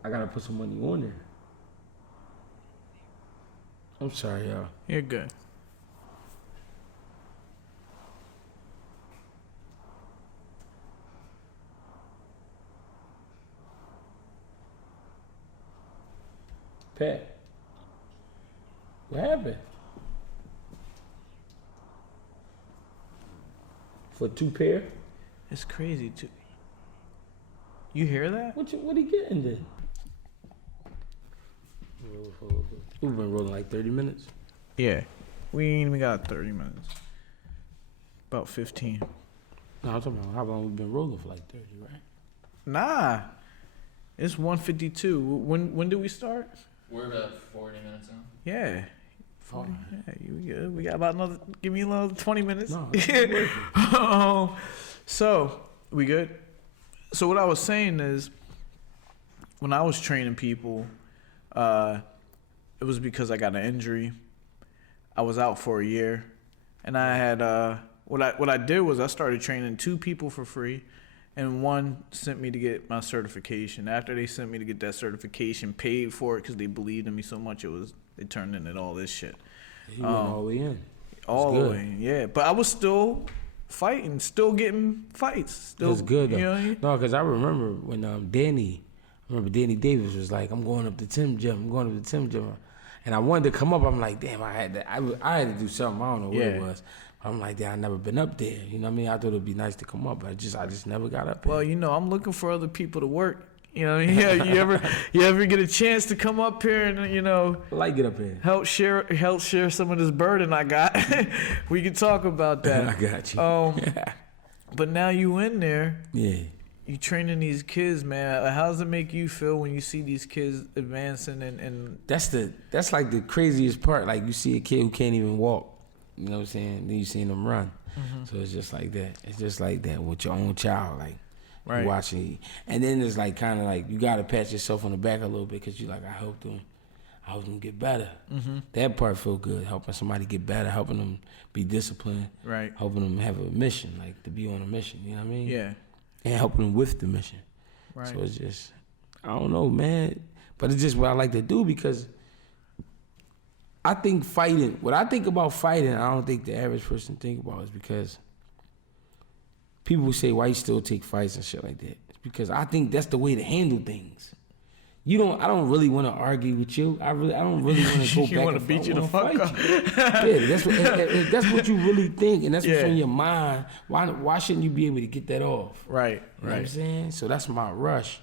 I gotta put some money on there. I'm sorry, y'all. You're good. Pat, what happened? For 2 pair? It's crazy too. You hear that? What he getting there? We've been rolling like 30 minutes. Yeah. We ain't even got 30 minutes. About 15. No, I'm talking about how long we've been rolling for like 30, right? Nah. It's 1:52. When did we start? We're about 40 minutes now. Yeah. 40. Yeah, you good. We got about another, give me another 20 minutes. No, So, we good? So what I was saying is, when I was training people, it was because I got an injury. I was out for a year, and I had what I did was I started training 2 people for free, and one sent me to get my certification. After they sent me to get that certification, paid for it because they believed in me so much, it turned into all this shit. You went all the way in. All the way, yeah. But I was still fighting, still getting fights. Still, that's good though. You know what I mean? No, because I remember when Danny Davis was like, I'm going up to Tim Gym. And I wanted to come up. I'm like, damn, I had to do something. I don't know what it was. I'm like, damn, I never been up there. You know what I mean? I thought it'd be nice to come up, but I just never got up there. Well, you know, I'm looking for other people to work. You know, yeah. You ever get a chance to come up here and I like get up here. help share some of this burden I got? We can talk about that. I got you. But now you in there. Yeah. You training these kids, man. How does it make you feel when you see these kids advancing and That's like the craziest part. Like you see a kid who can't even walk. You know what I'm saying? Then you see them run. Mm-hmm. So it's just like that. It's just like that with your own child. Like you watching, and then it's like kind of like you gotta pat yourself on the back a little bit because you like I helped them get better. Mm-hmm. That part feel good. Helping somebody get better, helping them be disciplined, right? Helping them have a mission, like to be on a mission. You know what I mean? Yeah. And helping them with the mission. Right. So it's just, I don't know, man. But it's just what I like to do because I think fighting, what I think about fighting, I don't think the average person think about is because people say, why you still take fights and shit like that? It's because I think that's the way to handle things. I don't really want to argue with you. I don't really want to go back you want and to beat you the fuck up. Yeah, that's what you really think, and that's what's on your mind. Why shouldn't you be able to get that off? Right, You know what I'm saying? So that's my rush.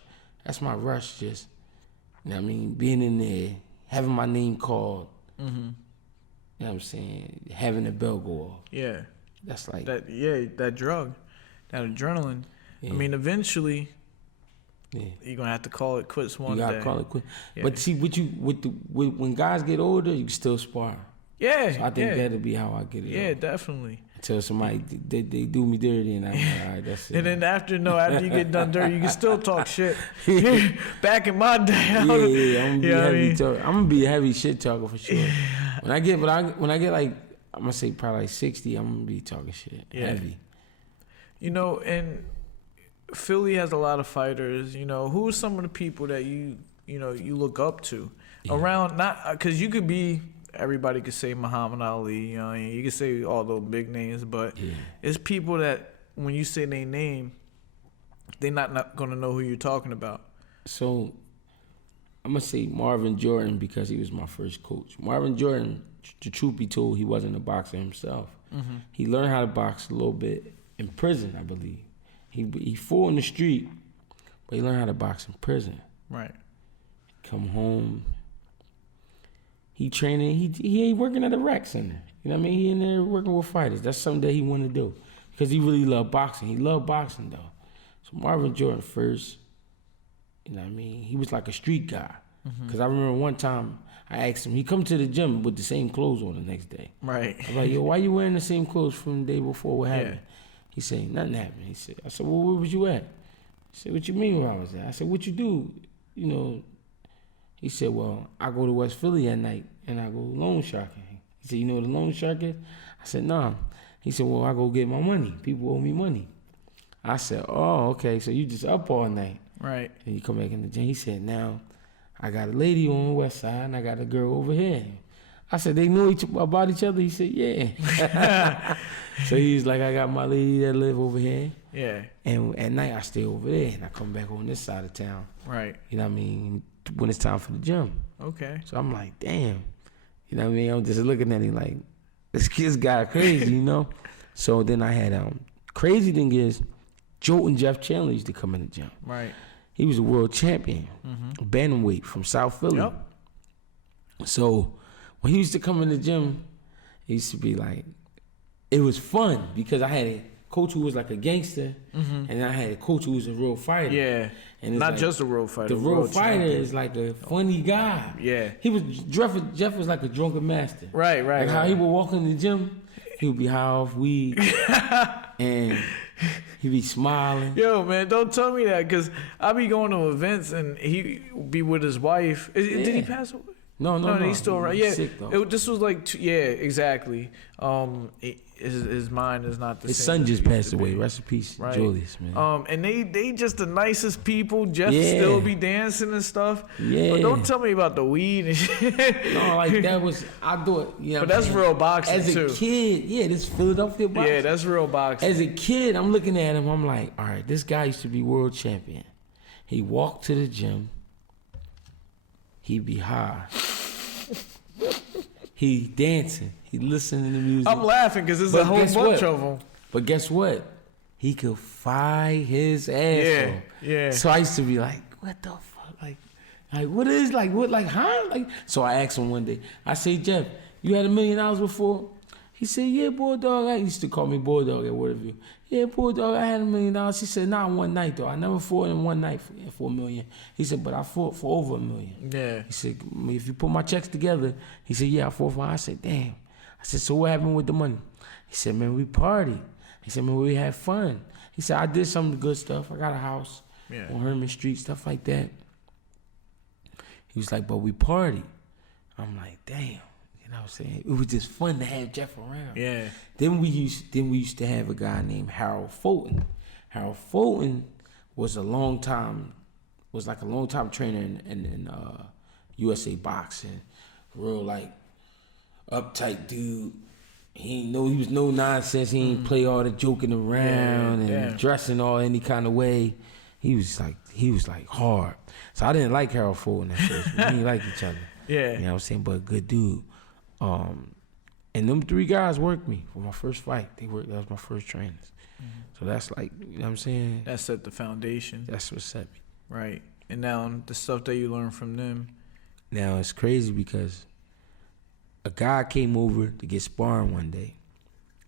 Just, you know what I mean? Being in there, having my name called. Mm-hmm. You know what I'm saying? Having the bell go off. Yeah. That's like that. Yeah, that drug, that adrenaline. Yeah. I mean, eventually. Yeah. You're gonna have to call it quits one day. You gotta call it quits. Yeah. But see, when guys get older, you can still spar. Yeah. So I think that'll be how I get it. Yeah, definitely. Until somebody they do me dirty, and I'm like, all right, that's it. And then after you get done dirty, you can still talk shit. Back in my day, I'm gonna be a heavy shit talker for sure. Yeah. When I get like, I'm gonna say probably like 60, I'm gonna be talking shit heavy. You know, and Philly has a lot of fighters. You know, who are some of the people that you look up to around? Not because you could be. Everybody could say Muhammad Ali. You know, you could say all those big names, but it's people that when you say their name, they're not gonna know who you're talking about. So I'm gonna say Marvin Jordan because he was my first coach. Marvin Jordan, the truth be told, he wasn't a boxer himself. Mm-hmm. He learned how to box a little bit in prison, I believe. He fought in the street, but he learned how to box in prison. Right. Come home. He training. He ain't working at a rec center. You know what I mean? He in there working with fighters. That's something that he want to do because he really loved boxing. He loved boxing though. So Marvin Jordan first. You know what I mean? He was like a street guy. Because I remember one time I asked him. He come to the gym with the same clothes on the next day. Right. I was like, yo, why you wearing the same clothes from the day before? What happened? He said, nothing happened. I said, well, where was you at? He said, what you mean where I was at? I said, what you do? You know. He said, well, I go to West Philly at night and I go loan sharking. He said, you know what a loan shark is? I said, nah. He said, well, I go get my money. People owe me money. I said, oh, okay, so you just up all night. Right. And you come back in the gym. He said, now, I got a lady on the west side and I got a girl over here. I said, they know about each other? He said, yeah. So he's like, I got my lady that live over here. Yeah. And at night I stay over there and I come back on this side of town. Right. You know what I mean? When it's time for the gym. Okay. So I'm like, damn. You know what I mean? I'm just looking at him like, this kid's got crazy, you know? So then I had, crazy thing is, Joe and Jeff Chandler used to come in the gym. Right. He was a world champion, bantamweight from South Philly. Yep. So when he used to come in the gym, it used to be like, it was fun because I had a coach who was like a gangster, and I had a coach who was a real fighter. Yeah. And it's not like, just a real fighter. The real fighter is like a funny guy. Yeah. Jeff was like a drunken master. Right. Like how he would walk in the gym, he would be high off weed. And He be smiling. Yo, man, don't tell me that, because I be going to events and he be with his wife. Did he pass away? No. He's still around. Yeah, sick, though. This was like, exactly. His mind is not the His same. son just passed away. Rest in peace, Right. Julius, man. And they just the nicest people. Jeff Yeah. still be dancing and stuff. Yeah. But don't tell me about the weed and shit. No, like that was, I thought, you know. But that's real boxing As too. a kid, yeah, this Philadelphia boxing. Yeah, that's real boxing. As a kid, I'm looking at him, I'm like, all right, this guy used to be world champion. He walked to the gym. He'd be high. He dancing. He listening to music. I'm laughing because there's a whole bunch of them. But guess what? He could fight his ass off. Yeah. So I used to be like, what the fuck? Like what is, like, what, like, huh? Like, so I asked him one day, I say, Jeff, you had $1 million before? He said, yeah, boy, dog. He used to call me boy, dog at Waterview. Yeah, boy, dog, I had $1 million. He said, not in one night, though. I never fought in one night for $1 million. He said, but I fought for over $1 million. Yeah. He said, if you put my checks together, he said, yeah, I fought for. I said, damn. I said, so what happened with the money? He said, man, we partied. He said, man, we had fun. He said, I did some of the good stuff. I got a house on Herman Street, stuff like that. He was like, but we partied. I'm like, damn. You know what I'm saying? It was just fun to have Jeff around. Yeah. Then we used to have a guy named Harold Fulton. Harold Fulton was like a long time trainer in USA boxing. Real like uptight dude. He was no nonsense. He ain't play all the joking around and dressing all any kind of way. He was like hard. So I didn't like Harold Fulton at first. We didn't like each other. Yeah. You know what I'm saying? But a good dude. And them 3 guys worked me for my first fight. That was my first trainers. Mm-hmm. So that's like, you know what I'm saying? That set the foundation. That's what set me. Right. And now the stuff that you learn from them. Now it's crazy because a guy came over to get sparring one day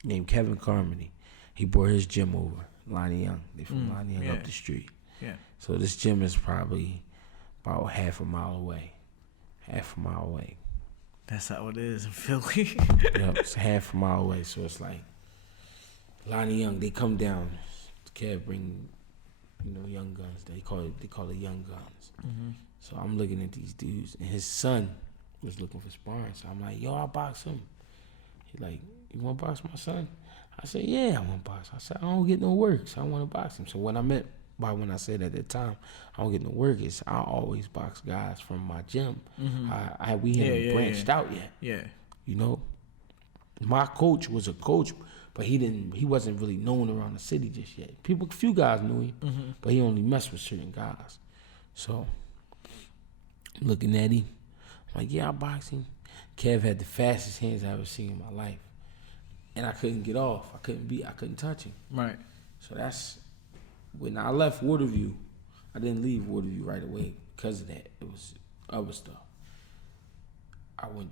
named Kevin Carmody. He brought his gym over, Lonnie Young. They from Lonnie Young up the street. Yeah. So this gym is probably about half a mile away. That's how it is in Philly. Yep, it's half a mile away. So it's like Lonnie Young, they come down. Kev bring, young guns. They call it young guns. Mm-hmm. So I'm looking at these dudes, and his son was looking for sparring. So I'm like, yo, I'll box him. He's like, you want to box my son? I said, yeah, I want to box. I said, I don't get no work, so I want to box him. So what I meant by when I said at that time, I don't get no work, is I always box guys from my gym. Mm-hmm. We hadn't branched out yet. Yeah. My coach was a coach, but he wasn't really known around the city just yet. A few guys knew him, but he only messed with certain guys. So looking at him, I'm like, yeah, I box him. Kev had the fastest hands I ever seen in my life. And I couldn't get off. I couldn't touch him. Right. So that's when I left Waterview. I didn't leave Waterview right away because of that. It was other stuff. I went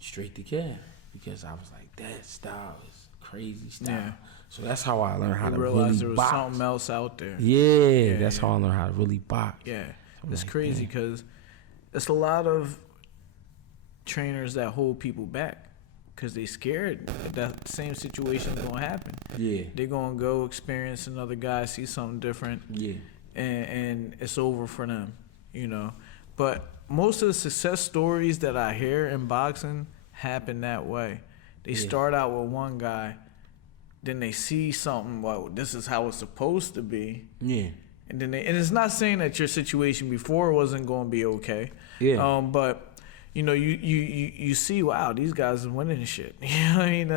straight to Kev because I was like, that style is crazy style. Yeah. So that's how I learned how to really realize there was box. something else out there. Yeah, that's how I learned how to really box. Yeah. I'm It's like, crazy because it's a lot of trainers that hold people back because they scared that same situation is going to happen. Yeah. They're going to go experience another guy, see something different. Yeah. And it's over for them, But most of the success stories that I hear in boxing happen that way. They start out with one guy, then they see something, well, this is how it's supposed to be. Yeah. And then and it's not saying that your situation before wasn't going to be okay. Yeah. But you see, wow, these guys are winning shit. You know what I mean?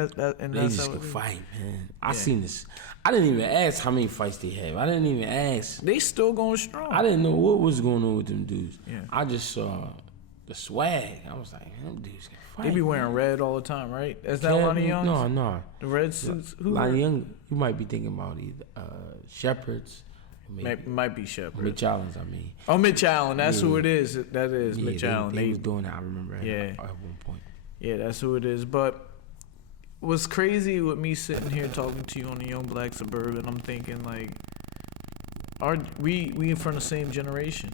They just could fight, man. I seen this. I didn't even ask how many fights they have. I didn't even ask. They still going strong. I didn't know what was going on with them dudes. Yeah. I just saw the swag. I was like, them dudes can fight. They be wearing red all the time, right? Is that Lonnie Young? No. The red suits? Who Lonnie Young, you might be thinking about either Shepherds. Might be Shepard. Mitch Allen's, I mean. Oh, Mitch Allen. That's who it is. That is Mitch Allen. They was doing that, I remember, at one point. Yeah, that's who it is. But what's crazy with me sitting here talking to you on the Young Black Suburban, I'm thinking, like, we from the same generation.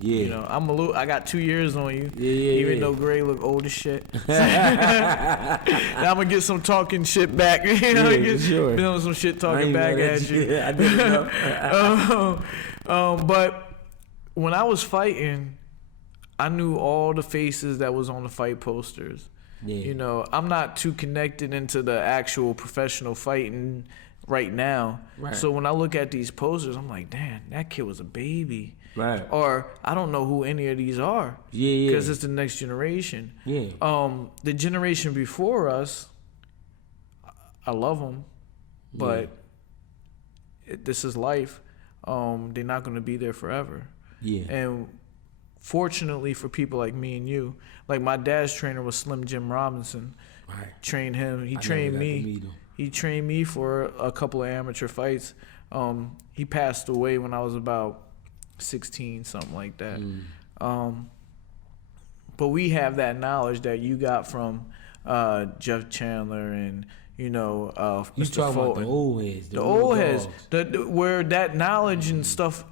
Yeah. You know, I got 2 years on you. Yeah. Even though Gray look old as shit. Now I'm gonna get some talking shit back. You know, sure. Doing some shit talking back at you. Yeah, I didn't know. But when I was fighting, I knew all the faces that was on the fight posters. Yeah. You know, I'm not too connected into the actual professional fighting right now. Right. So when I look at these posters, I'm like, damn, that kid was a baby. Right. Or I don't know who any of these are. Yeah. Because it's the next generation. Yeah. The generation before us, I love them, but this is life. They're not going to be there forever. Yeah. And fortunately for people like me and you, like my dad's trainer was Slim Jim Robinson. Right. Trained him. He I trained never got to me. meet him. He trained me for a couple of amateur fights. He passed away when I was about 16, something like that. But we have that knowledge that you got from Jeff Chandler and, you know, You Mr. talking Fulton. about the old heads. The old heads. Where that knowledge and stuff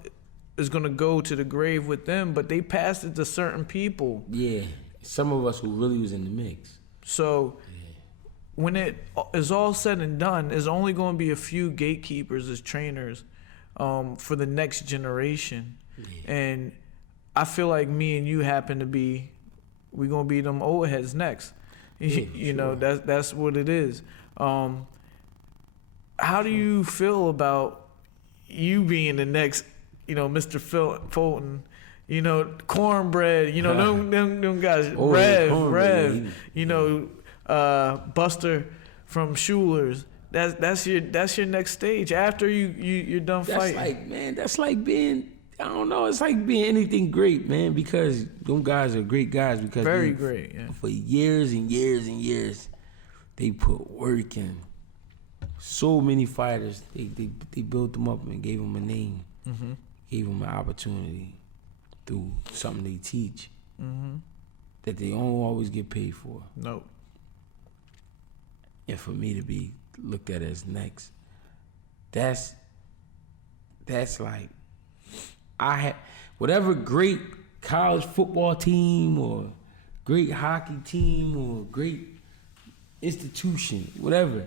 is going to go to the grave with them, but they passed it to certain people. Yeah. Some of us who really was in the mix. So when it is all said and done, there's only going to be a few gatekeepers as trainers for the next generation. Yeah. And I feel like me and you happen to be, we're going to be them old heads next. Yeah, you know, that's what it is. How do you feel about you being the next, you know, Mr. Fulton? You know, Cornbread, you know, them guys, Rev, you know, Buster from Schuler's. That's your next stage after you're done fighting. That's like being, I don't know, it's like being anything great, man, because them guys are great guys because very great, yeah. For years and years and years, they put work in. So many fighters, they built them up and gave them a name, gave them an opportunity through something they teach that they don't always get paid for. Nope. And for me to be looked at as next, that's like, I had whatever great college football team or great hockey team or great institution, whatever,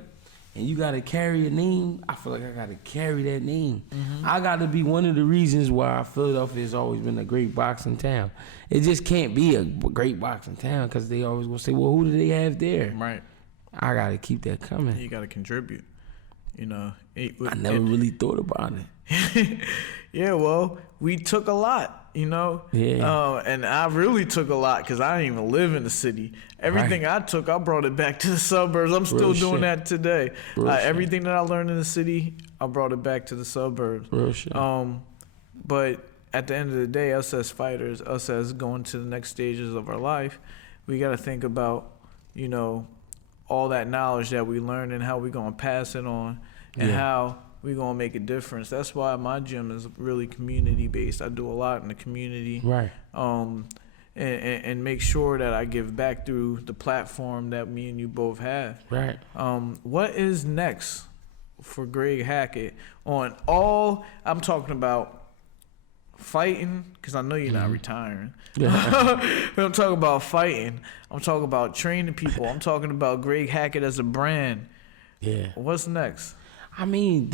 and you got to carry a name, I feel like I got to carry that name. I got to be one of the reasons why Philadelphia has always been a great boxing town. It just can't be a great boxing town because they always going to say, well, who do they have there? Right. I got to keep that coming. You got to contribute. You know. I never really thought about it. Yeah, well, we took a lot, you know? Yeah. And I really took a lot because I didn't even live in the city. Everything I took, I brought it back to the suburbs. I'm still doing that today. Everything that I learned in the city, I brought it back to the suburbs. Real shit. But at the end of the day, us as fighters, us as going to the next stages of our life, we got to think about, you know, all that knowledge that we learned and how we going to pass it on and how we going to make a difference. That's why my gym is really community-based. I do a lot in the community. Right. And make sure that I give back through the platform that me and you both have. Right. What is next for Greg Hackett on all, I'm talking about fighting, because I know you're not retiring. Yeah. But I'm talking about fighting. I'm talking about training people. I'm talking about Greg Hackett as a brand. Yeah. What's next? I mean,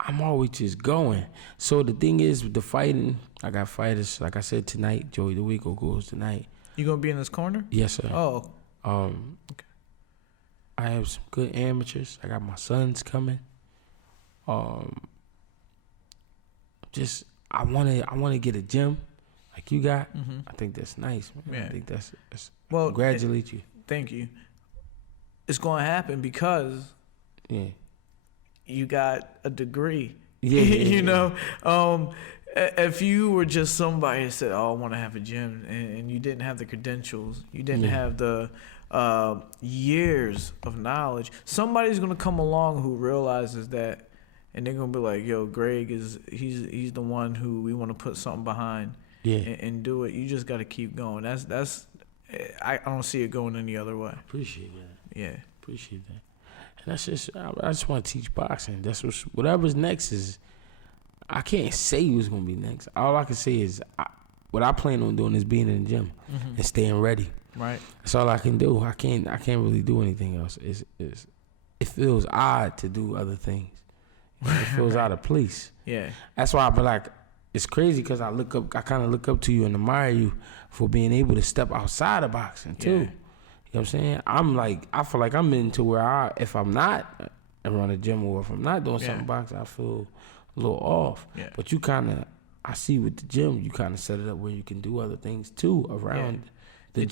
I'm always just going. So the thing is, with the fighting, I got fighters. Like I said tonight, Joey DeWico goes tonight. You gonna be in this corner? Yes, sir. Oh. Okay. I have some good amateurs. I got my sons coming. Just I wanna get a gym like you got. I think that's nice, man. Yeah. I think that's well. Congratulate you. Thank you. It's gonna happen because you got a degree. You know, if you were just somebody that said, "Oh, I want to have a gym," and you didn't have the credentials, you didn't have the years of knowledge, somebody's gonna come along who realizes that, and they're gonna be like, "Yo, Greg he's the one who we want to put something behind, and do it." You just got to keep going. That's I don't see it going any other way. Appreciate that. Yeah, appreciate that. And that's just I just want to teach boxing. That's whatever's next is. I can't say what's gonna be next. All I can say is what I plan on doing is being in the gym and staying ready. Right. That's all I can do. I can't really do anything else. It feels odd to do other things. It feels out of place. Yeah. That's why I be like, it's crazy because I kind of look up to you and admire you for being able to step outside of boxing too. You know what I'm saying? I feel like I'm into where if I'm not around the gym or if I'm not doing something boxing, I feel a little off. Yeah. But you I see with the gym, you kind of set it up where you can do other things too around. Having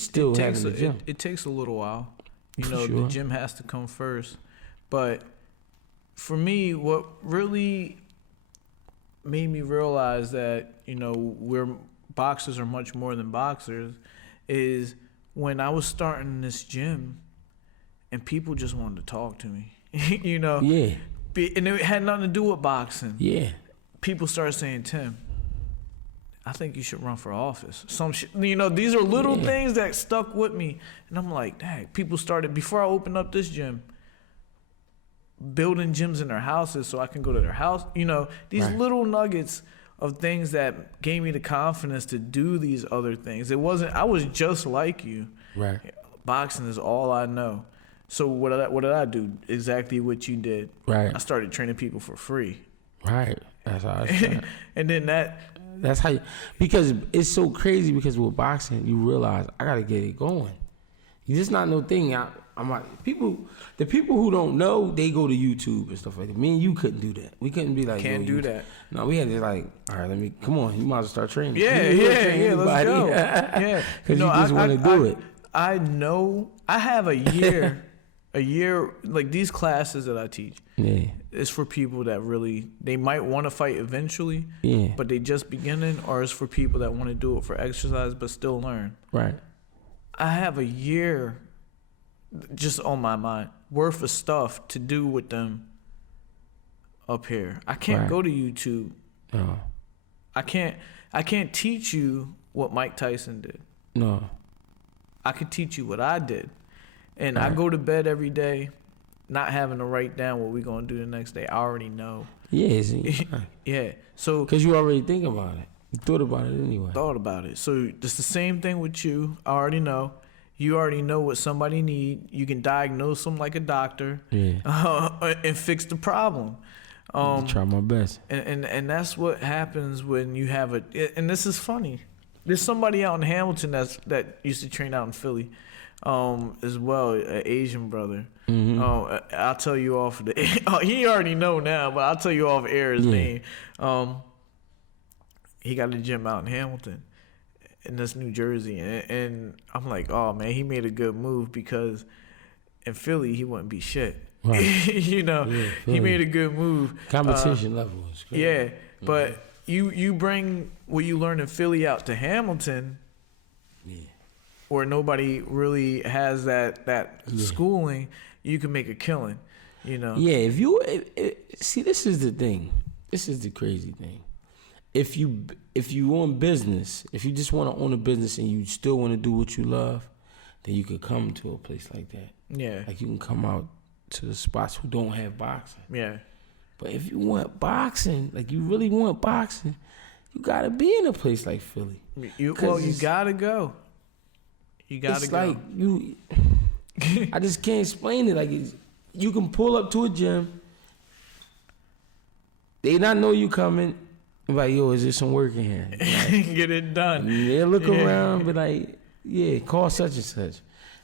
the gym. It takes a little while. The gym has to come first. But for me, what really made me realize that, boxers are much more than boxers is when I was starting this gym and people just wanted to talk to me. Yeah. And it had nothing to do with boxing. Yeah. People started saying, Tim, I think you should run for office. Some shit, these are little things that stuck with me. And I'm like, dang, people started, before I opened up this gym, building gyms in their houses so I can go to their house. These little nuggets of things that gave me the confidence to do these other things. I was just like you. Right. Boxing is all I know. So what did I do? Exactly what you did. Right. I started training people for free. Right. That's how I started. And then that's how because it's so crazy because with boxing, you realize I got to get it going. It's just not no thing. The people who don't know, they go to YouTube and stuff like that. Me and you couldn't do that. We couldn't be like, can't do that. No, we had to like, all right, come on, you might as well start training. Yeah, let's go. Yeah. Because you just want to do it. I know, I have a year, like these classes that I teach. Yeah. It's for people that they might want to fight eventually, but they just beginning, or it's for people that want to do it for exercise but still learn. Right. I have a year just on my mind worth of stuff to do with them up here. I can't go to YouTube. No. I can't teach you what Mike Tyson did. No. I could teach you what I did. And I go to bed every day not having to write down what we're going to do the next day. I already know. Yeah. Yeah. So because you already think about it. You thought about it anyway. Thought about it. So it's the same thing with you. I already know. You already know what somebody need. You can diagnose them like a doctor. Yeah. And fix the problem. Try my best. And that's what happens when you have and this is funny. There's somebody out in Hamilton that used to train out in Philly. As well, an Asian brother. Mm-hmm. I'll tell you off he already know now, but I'll tell you off air his name. He got a gym out in Hamilton, and that's New Jersey. And I'm like, oh man, he made a good move because in Philly he wouldn't be shit. Right. He made a good move. Competition level is great. Yeah, but you bring what you learn in Philly out to Hamilton. Yeah. Where nobody really has that schooling, you can make a killing, Yeah, see, this is the thing. This is the crazy thing. If you own business, if you just want to own a business and you still want to do what you love, then you could come to a place like that. Yeah. Like you can come out to the spots who don't have boxing. Yeah. But if you want boxing, like you really want boxing, you gotta be in a place like Philly. You gotta go. You gotta go. Like I just can't explain it. Like you can pull up to a gym, they not know you coming, and like, yo, is there some work in here? Like, get it done. They look around, but like, yeah, call such and such.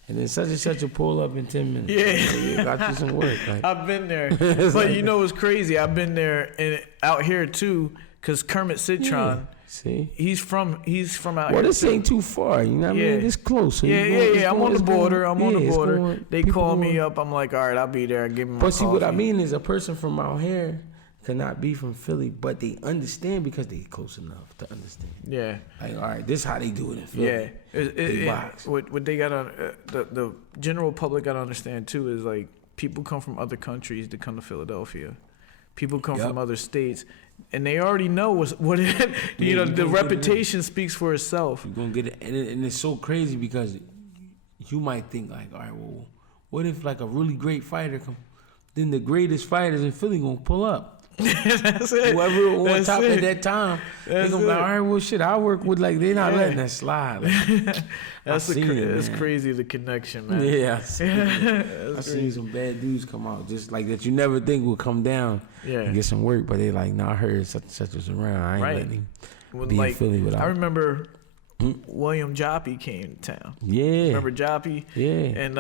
And then such and such will pull up in 10 minutes. Yeah. Like, got you some work. Like, I've been there. But like, what's crazy? I've been there and out here too, because Kermit Citron. See, he's from out here. Well, this ain't too far, you know what I mean? It's close. So I'm on the border. I'm on the border. They call me up. I'm like, all right, I'll be there. I give them. But see, what I mean is, a person from out here cannot be from Philly, but they understand because they close enough to understand. Yeah. Like, all right, this is how they do it in Philly. Yeah. What they got on the general public got to understand too is like people come from other countries to come to Philadelphia. People come from other states. And they already know what it, the reputation speaks for itself. You're going to get it. And it's so crazy because you might think like, all right, well, what if like a really great fighter come? Then the greatest fighters in Philly going to pull up. That's it. Whoever on That's top it. at that time, they That's gonna be like, it. all right, well, shit, I work with like they not letting that slide. Like, It's crazy the connection, man. yeah, I That's seen some bad dudes come out just like that you never think would come down and get some work, but they like, nah, I heard such and such was around. I ain't letting him be in Philly without. I remember William Joppy came to town. Yeah. Remember Joppy? Yeah. And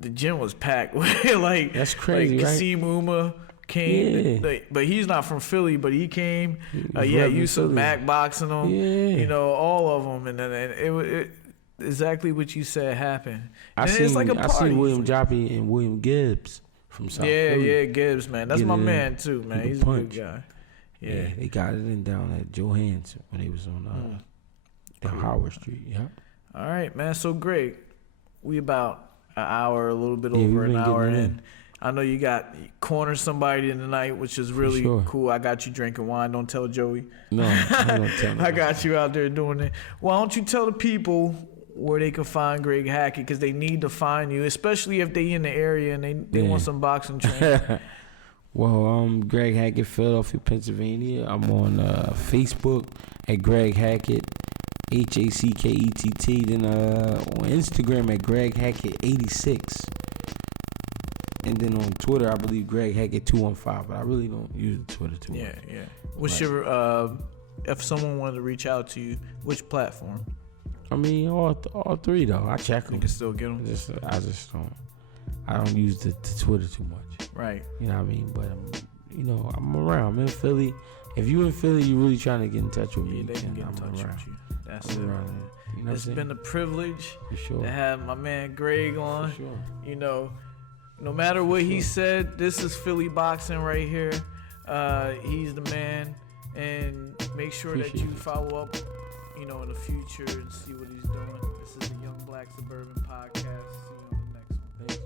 the gym was packed. Like that's crazy, like right? Kasim Uma came, but he's not from Philly, but he came. Yusuf Mac boxing him. Yeah. You know, all of them, and then it exactly what you said happened. And it's like a party. I seen William Joppy and William Gibbs from South Philly. Yeah, Gibbs, man. That's my man too, man. He's a good guy. Yeah, they got it in down at Johannes when he was on down Howard Street. Yeah. All right, man. So great. We about an hour, a little bit over an hour in. I know you cornered somebody tonight, which is really cool. I got you drinking wine. Don't tell Joey. No, I don't tell him. I got you out there doing it. Why don't you tell the people where they can find Greg Hackett, because they need to find you, especially if they in the area and they want some boxing training. Well, Greg Hackett, Philadelphia, Pennsylvania. I'm on Facebook at Greg Hackett, Hackett. Then on Instagram at Greg Hackett 86. And then on Twitter, I believe Greg Hackett 215, but I really don't use Twitter too much. Yeah. What's your if someone wanted to reach out to you, which platform? I mean, all three though. I check them. You can still get them. I just don't. I don't use the Twitter too much. Right. You know what I mean? But I'm around. I'm in Philly. If you in Philly, you really trying to get in touch with me. They can get in touch with you. That's it. You know it's been a privilege to have my man Greg on. For sure. You know, no matter what he said, this is Philly boxing right here. He's the man, and make sure that you follow up, in the future and see what he's doing. This is the Young Black Suburban podcast. See you on the next one. Thanks.